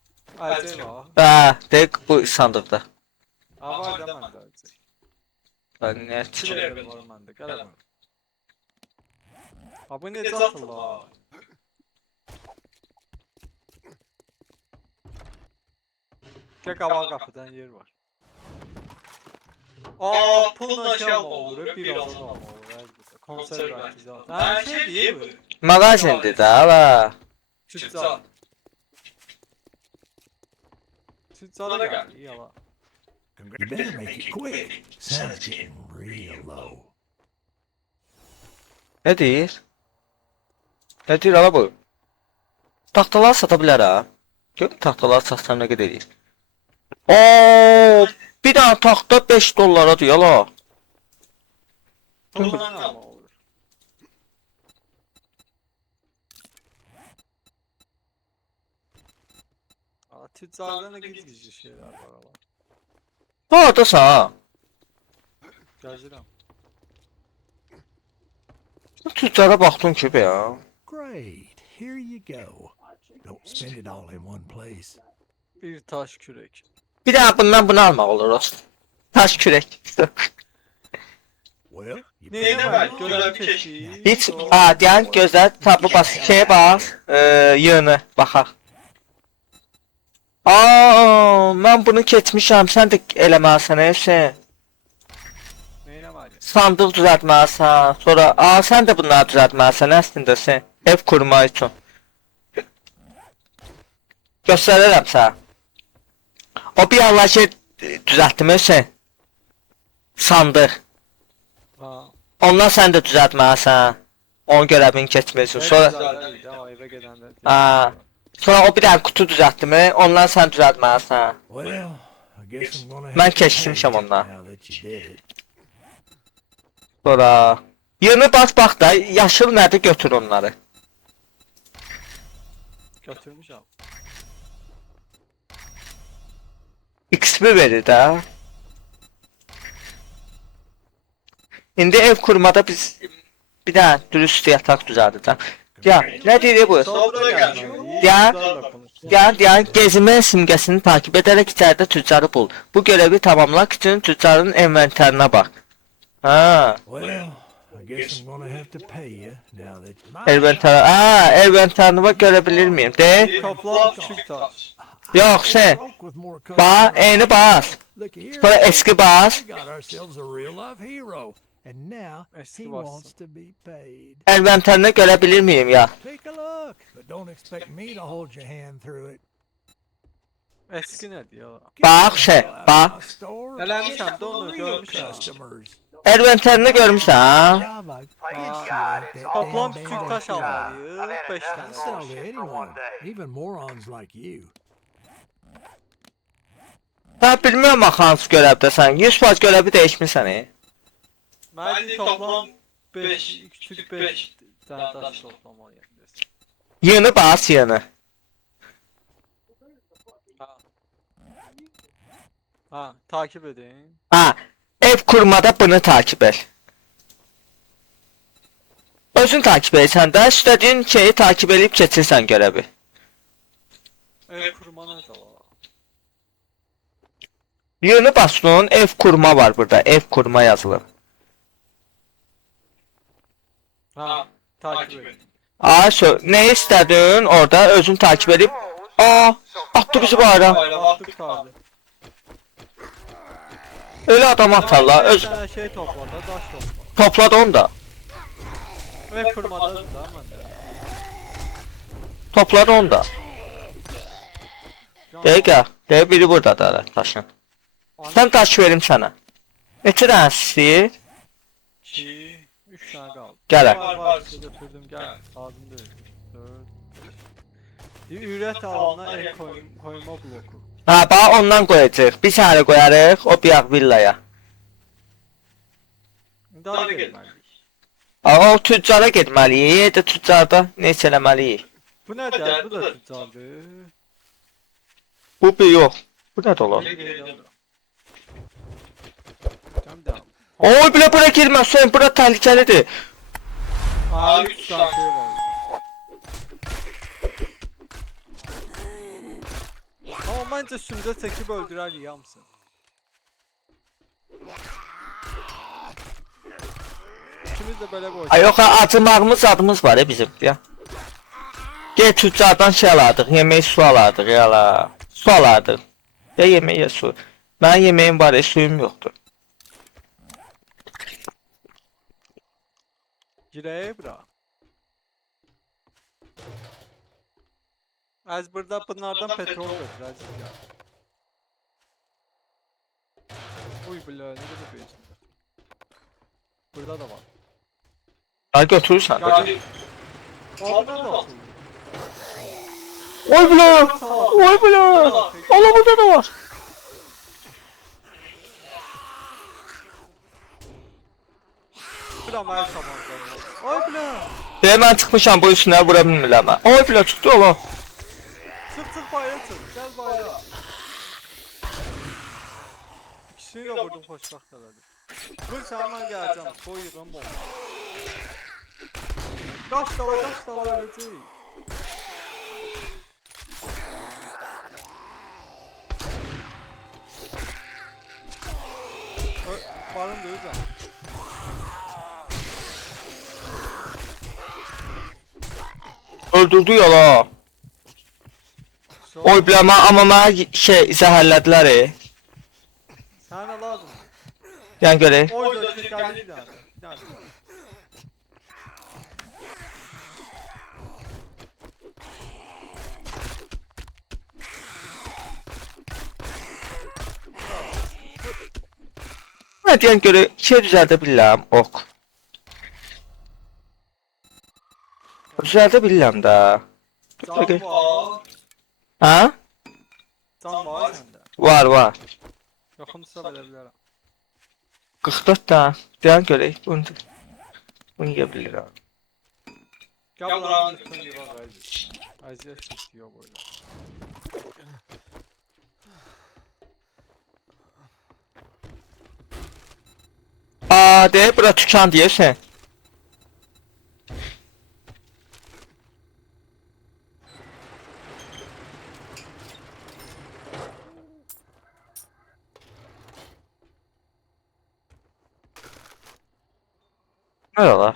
Əlcək var. Ha, dəqiq bu sandıqda. Ha, var da məndə əlcək. Nə 2 çıxır? level var məndə. Gəl bunu. Ha, bu necə atırlar? Gəl qabaq qapıdan yer var. Aa, pulla şey alma olur, bir adam alma olur. Konservatizat. Ha, şey değil bu. Mağazindir də la. Tüccar. Tüccara gəl, yala. You better make it quick. Sounds getting real low. Nə deyir? Nə deyir ala bu? Taxtalar sata bilər ha. Gör taxtalar satsam nə qədər edir. Oo, bir dənə taxta 5 dollara deyir ala. Pulla alma olur. Aa, tüccarda ne gizli şeyler var ala. Haradasan ha? Gəzirəm. Tüccara baxdın ki be ya. Great. Here you go. Don't spend it all in one place. Bir taş kürek. Bir dənə bundan bunu almaq olur olsun. Taş kürək. Well, you Neyine var? Görevi keçdik. Heç, ha, deyən gözlə, tabi bas, şeye bas, yığını, baxaq. Aa, mən bunu keçmişəm, sən də eləməlisən, Hüseyin. Neyine var? Sandıq düzəltməlisən, sonra, sən də bunları düzəltməlisən, əslində sən, ev qurmaq üçün. Göstərirəm sənə. O bir Allah şey düzəltdim, Hüseyin. Sandıq. Ha. Ondan sən də düzəltməlisən. Onun görəvini keçmirsən. Sonra, eve gedəndə. sonra o bir dənə kutu düzəltdimi, ondan sən düzəltməlisən. Well, I guess I'm gonna Ben have to keçmişəm pay you ondan. now that you did it. Sonra, yığını bas bax da, yaşıl nədir götür onları. Götürmüşəm. XP verir də. İndi ev kurmada biz bir dənə dürüst yataq düzəldəcəm. Ya, nə deyir bu? Sonra gəlməliyik. Ya. Tüccarla konuş. Yəni gezmə simgəsini takip edərək içəridə tüccarı bul. Bu görəvi tamamlamaq üçün tüccarın inventarinə bax. Ha, Well, I guess I'm gonna have to pay you now that inventar. Inventarinə görə bilir miyim? De. Toplam küçük taş. Yox, sən. with more Bax, eyni bas. Look here. Sonra eski bas. We got ourselves a real life hero. And now Eski he bassın. wants to be paid. Inventarinə görə bilir miyim ya? Take a look, but don't expect me to hold your hand through it. Eski nədir ya? Bax, şey, bax. My store, Eləmişəm də onu your görmüşəm. customers. Inventarinə görmüşsən ha? Job I appreciate that Toplam damn küçük band taş of- almalıyıq. 5 I'll tane. sell to anyone, even morons like you. Sən bilmirəm axı hansı görəvdəsən. 100% görəvi dəyişmirsən, Mənim toplam 5, küçük 5 tane taş toplamalıyım. Yığını bas, yığını. Ha, takip edin. Ha, ev kurmada bunu takip et. Özün takip etsən də, istədiyin şeyi takip edib keçirsən görəvi. Ev kurma nədir var? Yığını basdın, ev kurma var burada, ev kurma yazılır. Ha, takip edin. Ne istədin orada özün takip edib. Attı bizi bayram. Attık tabi. Öyle adam atarlar, öz Bir tane şey topla da taş topla. topladı onu da. Ev kurmada da məndə. Topladı onu da. Dəqiqə, biri burada da taşın. Sən taş verim sənə. Neçə dənə istəyir? 2, 3 tane kaldı. Gələr. Var, size götürdüm gel. Lazım değil. 4. Üret alana el koyma bloku. Ha, bax ondan qoyacaq. Bir sənə qoyarıq, o bir villaya. Daha gelməliyik. O tüccara getməliyik, də tüccarda neçə eləməliyik. Bu nədir? Bu da tüccardır. Bu bir yox. Bu nə dolar? Cəm devam. Oy, bura girmə, Hüseyn, bura təhlükəlidir. Aa 3 tane şey var. Ama bence sümde çekip öldürer yiyamsın. İkimiz de böyle boş. Ay yox, acımağımız adımız var ya bizim ya. Gel tüccardan şey alardıq, yemək su alardıq ya. Su alardıq. Ya yemək ya su. Mənim yeməyim var ya, suyum yoxdur. Gireye bura. Az burada bunlardan petrol götüreceğiz ya. Uy bile ne kadar büyük. Burada da var. Ay götürürsən. Yani... Orada da var. Oy bula! Oy bula! Allah, burada da var. Bura mer samanlar. Oy bile. Mən çıxmışam bu üstünə, vura bilmirəm mən. Oy bula, çıxdı ola. Çık bayrağı çık. Gel bayrağı. İkisini de vurdum hoşbakt herhalde. Vur sen hemen geleceğim. Soyuyorum bu. Kaç dala ölecek. Varım duyacağım. Öldürdü yola. Oy bula, amma mənə şey zəhərlədilər. Sana lazım. Yəni görək. Oy da tekerli bir tane. Bir tane. Nə deyən görək, şey düzəldə bilirəm, ok. Düzəldə bilirəm də. Can var. Ha? Can var sende. Var. Yakınsa verebilirim. 44 da. Deyən görək, bunu yiyə bilirəm. Gel buranın lütfen bir bak Aziz. Aziz çekiyor böyle. Aa, de, bura tükan deyirsən. Nə olar?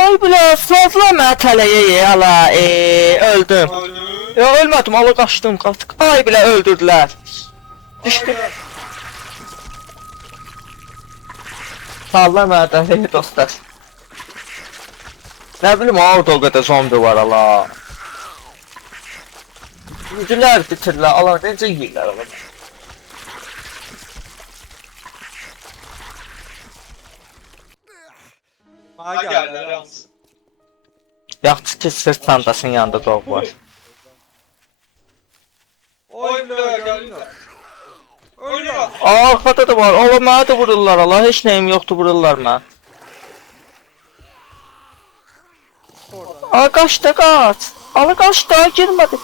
Ay bile, fazla mənə tələyə ala, öldüm. Ya ölmədim, ala qaçdım, qaçdım. Ay bile, öldürdülər. Düşdüm. Sağlar mənə tələyə dostlar. Nə bilim, orada o qədər zombi var ala. Gücülər bitirlər, ala necə yiyirlər ala. Bana geldiler yalnız. Yaxşı ki, sırt çantasının yanında dog var. Oy bile geldiler. Öyle. Aa, arkada da var. Ola mənə də vururlar ala. Heç nəyim yoxdur, vururlar mənə. Oradan. Aa, qaç da qaç. Ala qaç da, girmədi.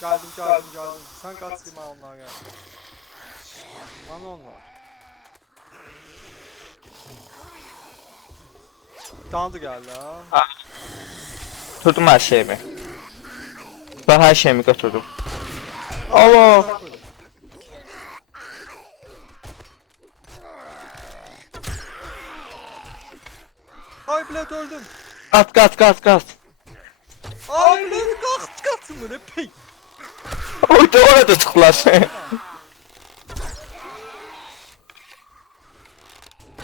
Geldim. Sen kaç gibi onlar gel. Bana onlar. Dandı geldi ha. Götürdüm hər şeyimi. Ben hər şeyimi götürdüm. Allah. Ay bilet öldüm. Qaç. Ay bilet kaç mı ne pey. Orada orada tıklar.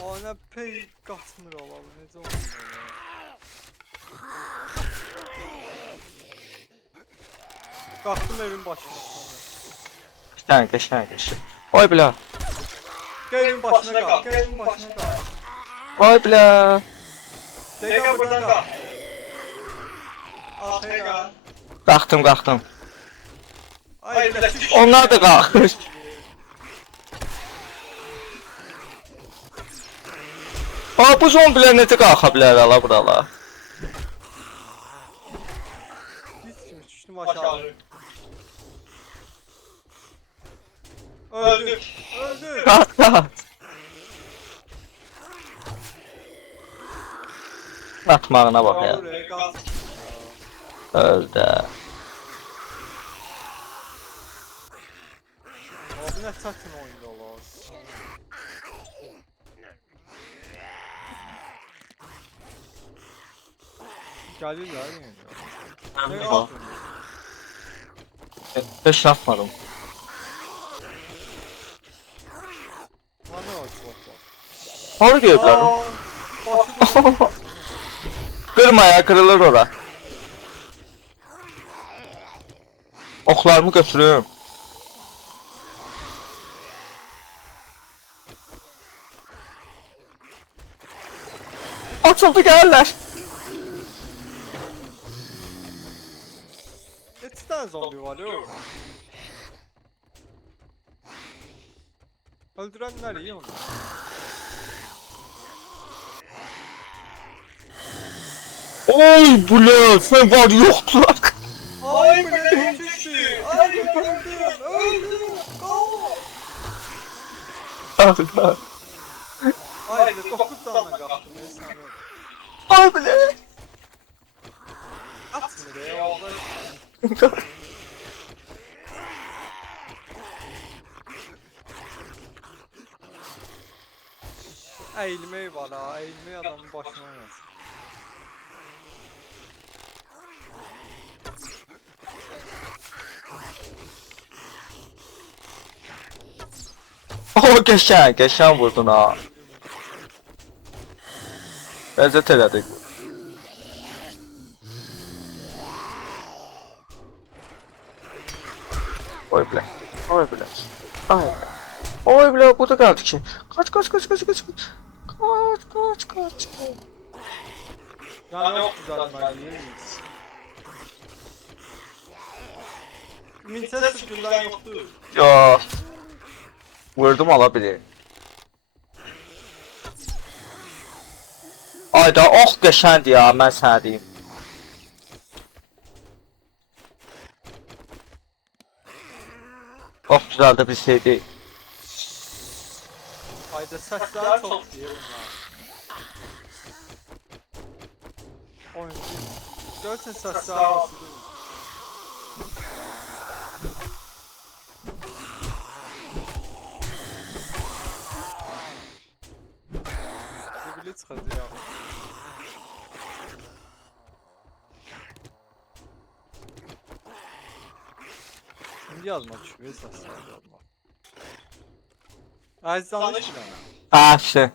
Ana pey kaçmır olalım ne zaman ya. Kalktım evin başına sonra. Qəşəng. Oy bilə. Gel evin başına kalk. Oy bilə. Tekrar buradan kalk. Ah tekrar. Qalxdım. Ay bilet. Onlar da qalxır. Bu zombilər necə qalxa bilər ala burala? Hiç kim düştüm aşağı. Öldü. Öldü. Qaç, qaç. Atmağına bax ya. Buraya kalk. Öldü. Abi ne çətin oyunda olar. Gəlirlər yenə. Ne yaptın? Heç nə atmadım. Bana bak bak bak. Hara gediblər? Başı Qırma ya, kırılır ora. Oxlarımı götürüm. Açıldı, gəlirlər. İki tane zombi var yok. Öldürenler iyi onlar. Oy bula, sen var yoklar. Ay benim düştü. Ay öldüm. Öldüm. Allah. Ay 9 tane kalktım. Neyse. Ay bile. At beni de ya. Orada eğilmeyi var ha. Eğilmeyi adamın başına yaz. O geçen vurdun ha. Lezzet elədik. Oy bile. Oy bile. Ay bile. Oy bile, burada kaldı ki. Kaç kaç kaç kaç kaç. Kaç kaç kaç. Yani yok düzeltmeliyiz. Mintes sütünden yoktu. Ya. Vurdum alabilir. Ayda oh qəşəngdir ya, mən sənə deyim. Oh güzel de bir şey değil. Ayda sesler çok diye bunlar. Oyuncu. Gerçekten sesler arası değil. Zibili çıkıldı ya. Şimdi yazmak çıkıyor sesler yazmak. Aizdanış mı? Ha işte.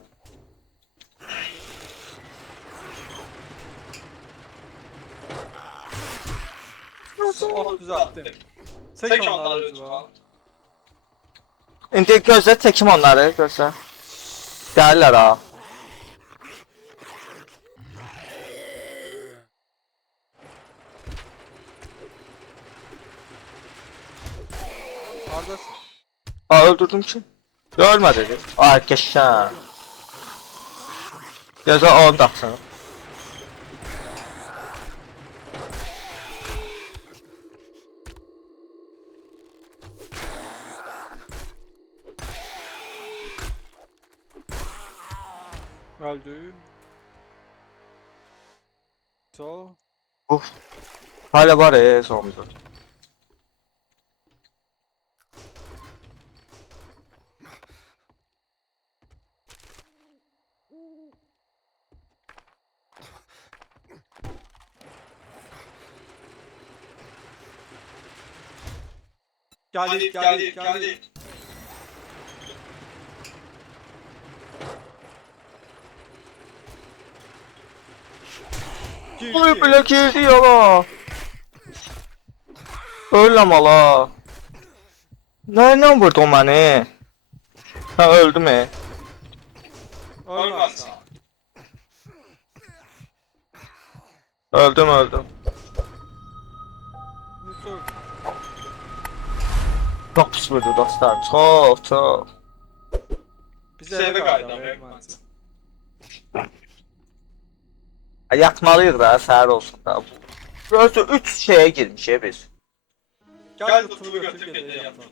Oh düzelttim. Çek onları lütfen. İndi gözlə çəkim onları, gözlə. Gəlirlər ha. Neredesin? Ha öldürdüm ki. Ölmədi. Ay qəşəng. Gözə onu daxsın. Öldü. So. Uf. Hala var ya sonunda. Geldik. Oy belə girdi yola. Öləm ala. Nəylə vurdu o məni? Ha öldü mü? Ölmez. Öldüm. Lütfen. Çok pis vurdu dostlar. Çok. Bize eve kaydı. Yatmalıyıq da, səhər olsun da. Burası 3 şeyə girmişik biz. Gel lütfu götür gedək yatın.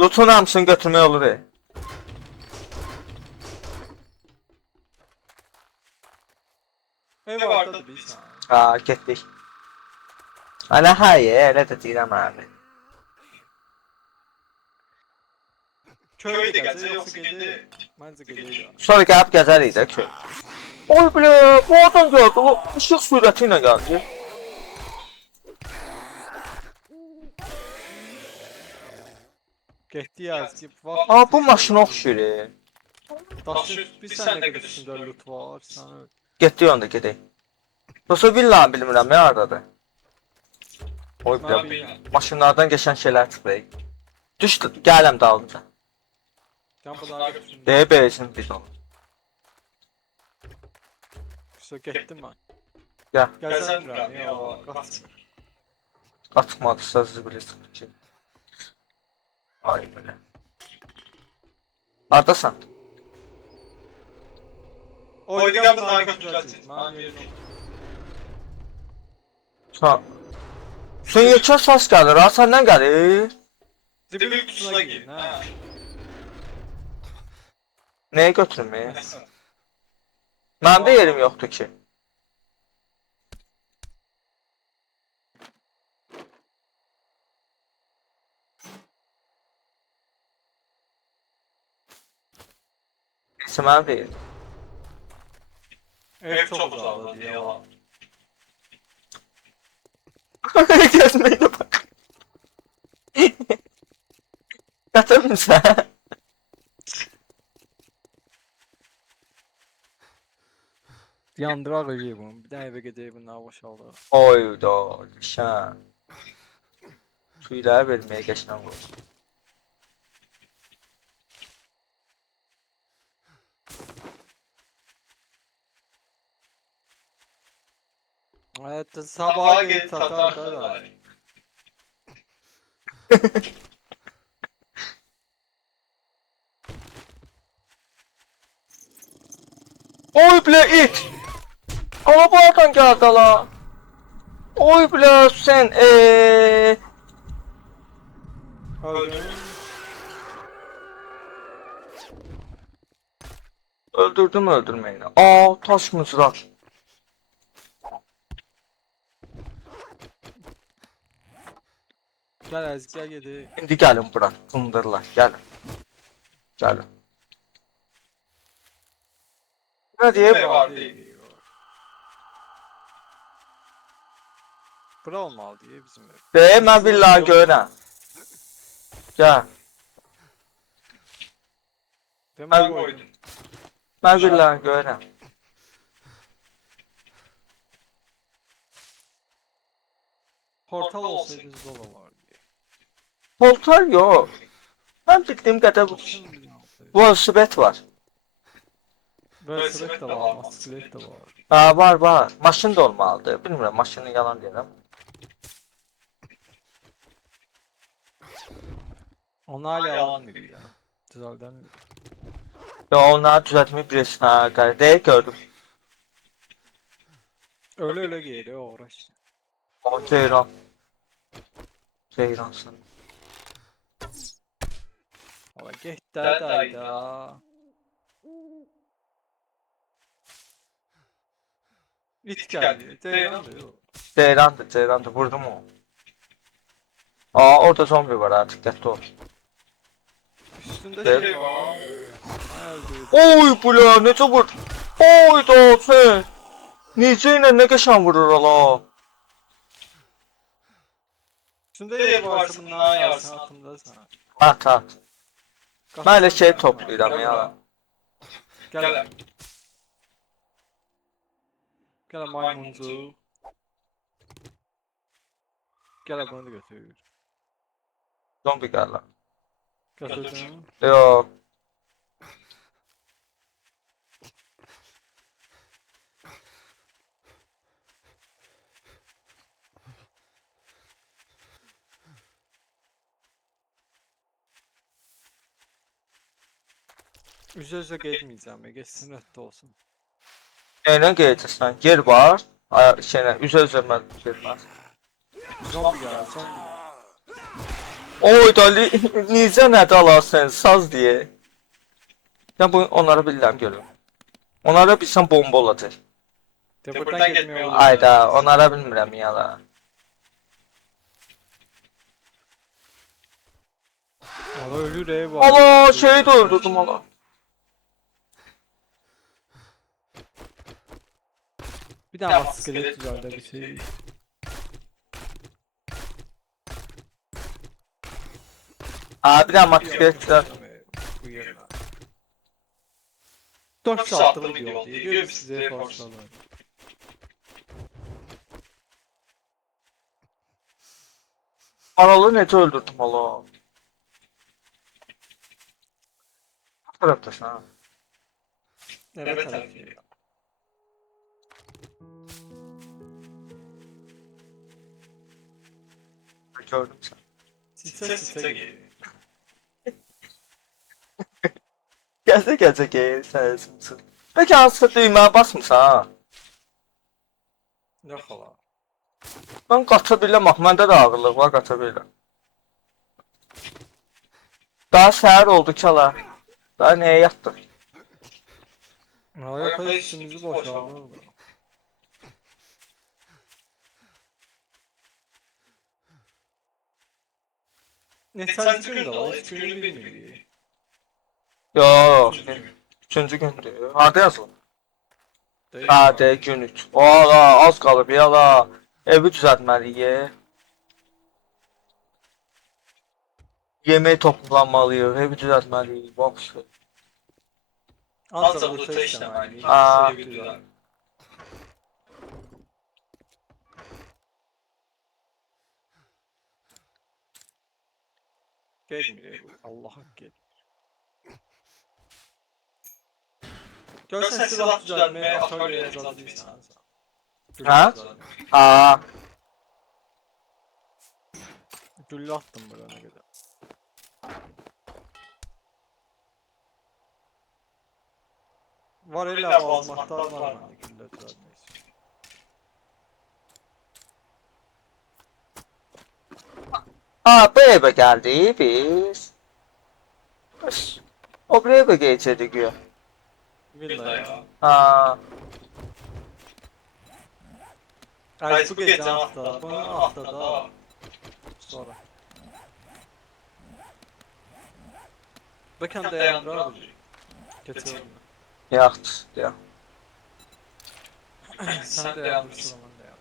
Lootun hamısını götürmək olur. Ev vardı bir saniye. Ha, getdik. Ana hayır, elə də deyirəm abi. Köye de gelse yoksa gidi. Bence gideydi. Sonra gəlib gəzərik də köy. Oy bilə, bu adam gördü, o ışıq sürəti ilə gəldi. Getdi yazdı. Aa, bu maşına oxşuyur. Daşı bir saniye kadar üstünde loot var. Sen öl. Getdik onda gedək. Yoxsa villanı bilmirəm, nə hardadır? Oy Ne bilə, yapayım? maşınlardan geçən şeylər çıxır. Düş, gələm dalınca. Can pazara götürsün. Deyə beysin biz onu. İşte getdim ben. Gəl, Gelsen mi? Ya kaçmıyor. atmadısa siz bilirsiniz ki. Ay belə. Hardasan? Oynayan pazara götüreceğiz. Ben yerim. Ha. Sen yekə səs gəlir, ha, səndən gəlir. Zibil kutusuna girin ha. Nəyə götürməyək? Məndə yerim yoxdur ki. Mən deyir. Ev çok uzakta diye var. Gözməyinə bax. Qatırmısan? Yandırak öyle bunu. Bir daha eve gideyim bundan boşaldı. Oy da, şən. Tüyləri verməyə geçən olur. Evet sabaha gelip satar da. Oy bilə it! Alabadan gəldi ala. Oy bilə sən Öldüm. öldürdüm öldürməyini. Aa, taş mızraq. Gel Ezgi gel gidelim. İndi gəlin bura, fındırlar, gəlin. Gəlin. Nə deyib? Var değil. Bura olmalı diye bizim ev. Mən villanı görürəm. Gəl, Ve Ben ben koydum. mən villanı görürəm. Portal olsaydı Zola var diye. Poltar yox. Mən bildiyim qədər bu velosiped var. Böyle sebep de var, masklet de var. Ha, var, var. Maşın da olmalıdır. Bilmirəm, maşını yalan deyirəm. Onlar yalan diyor ya. Güzelden mi? Ya onları düzəltmək bilirsin, ha, qardeş, gördüm. Öyle öyle geliyor uğraş. O Ceyran. Ceyransın. Ama geç dayda. İt geldi. Ceylan diyor. Ceyrandır, Ceyrandır. Vurdum o. Aa, orada zombi var ha, diqqətli ol. Üstünde Evet. şey var. Öldü. Oy bula, necə vur? Oy da sən. Necə ilə nə qəşən vurur ala. Üstünde yer varsa bundan yarsın altında sana. At, at. Mən elə şey toplayıram ya. Gel. Gel maymuncu. Gel bunu da götür. Zombi gəlir. Götürdüm. Yox. Üzə getməyəcəm. Geçsin rədd olsun. Nəylə qeyəcəksən? Yer var. Şeylə, üzə mən getməz. Zombi gəlir, zombi. Oy dali, necə nədə alarsan, saz deyə. Ya bu onlara bilirəm görüm. Onlara bilsən bomba olacaq. De buradan getmək olur. Ayda, onlara bilmirəm yala. Ara ölür ev var. Allah, şeyi də öldürdüm ala. Bir daha bak skelet düzeldi bir şey. Abi də matiketlər. Bu yerler. 4 saatlik video oldu. Görüp size forsaladım. Analı necə öldürdüm ala. Tarafdaşın ha. Evet tarafı. Gördüm sən. Sitse geliyor. Gəzə sən sımsın. Bəlkə hansısa düyməyə basmısan ha? Yok hala. Mən qaça biləm, bax, məndə də ağırlıq var, qaça biləm. Daha səhər oldu ki ala. Daha nəyə yatdıq? Hala yapay üstümüzü boşaldı. Ne sadece gün de var, hiç günü bilmiyor. Yox, üçüncü gündür. Harda yazılır? Değil Ha, mi? de gün 3. Ola, az qalıb yala. Evi düzəltməliyik. Yemək toplanmalıyıq, evi düzəltməliyik. Vapşı. Ancak bu tek işlemeli. Aa. Sevgililer. Gelmiyor. Allah hak gel. Görsen silah düzeltmeye atölyeye yazabilirsen. Ha? Aa, Gülle attım buraya ne kadar. Var illa bazmaklar var bende gülle düzeltmeyi. bu evə gəldik biz. Bəs, o bir evə geçirdik ya. Villa ya. Ha, Ay bu gece hafta. Bunu haftada. Sonra. Bakın dayandır abi. Geçelim. yaxşı, ya. Sen dayandırsın aman dayan.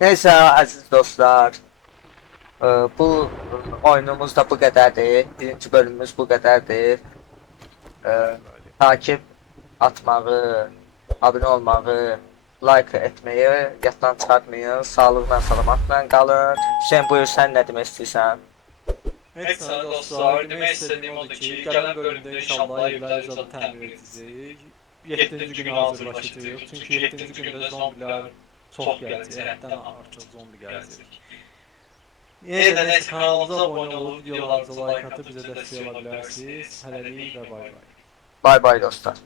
Neysə, əziz dostlar. Bu oyunumuz da bu qədərdir. Birinci bölümümüz bu qədərdir. Takip atmağı, abunə olmağı, like etməyi yaddan çıxartmayın. Sağlıqla, salamatla qalın. Hüseyin, buyur, sən nə demək istəyirsən? Evet sana dostlar, demek istediğim odur ki, gelen bölümde inşallah evler zaten təmir edəcəyik. 7. günü hazırlaşacağıq. Çünki 7. gündə zombiler çox gələcək, həddən artıq zombi gələcək. Yine de neyse kanalımıza abone olup videolarımıza like atıp bize destek olabilirsiniz. Hələlik və bay bay. Bay bay dostlar.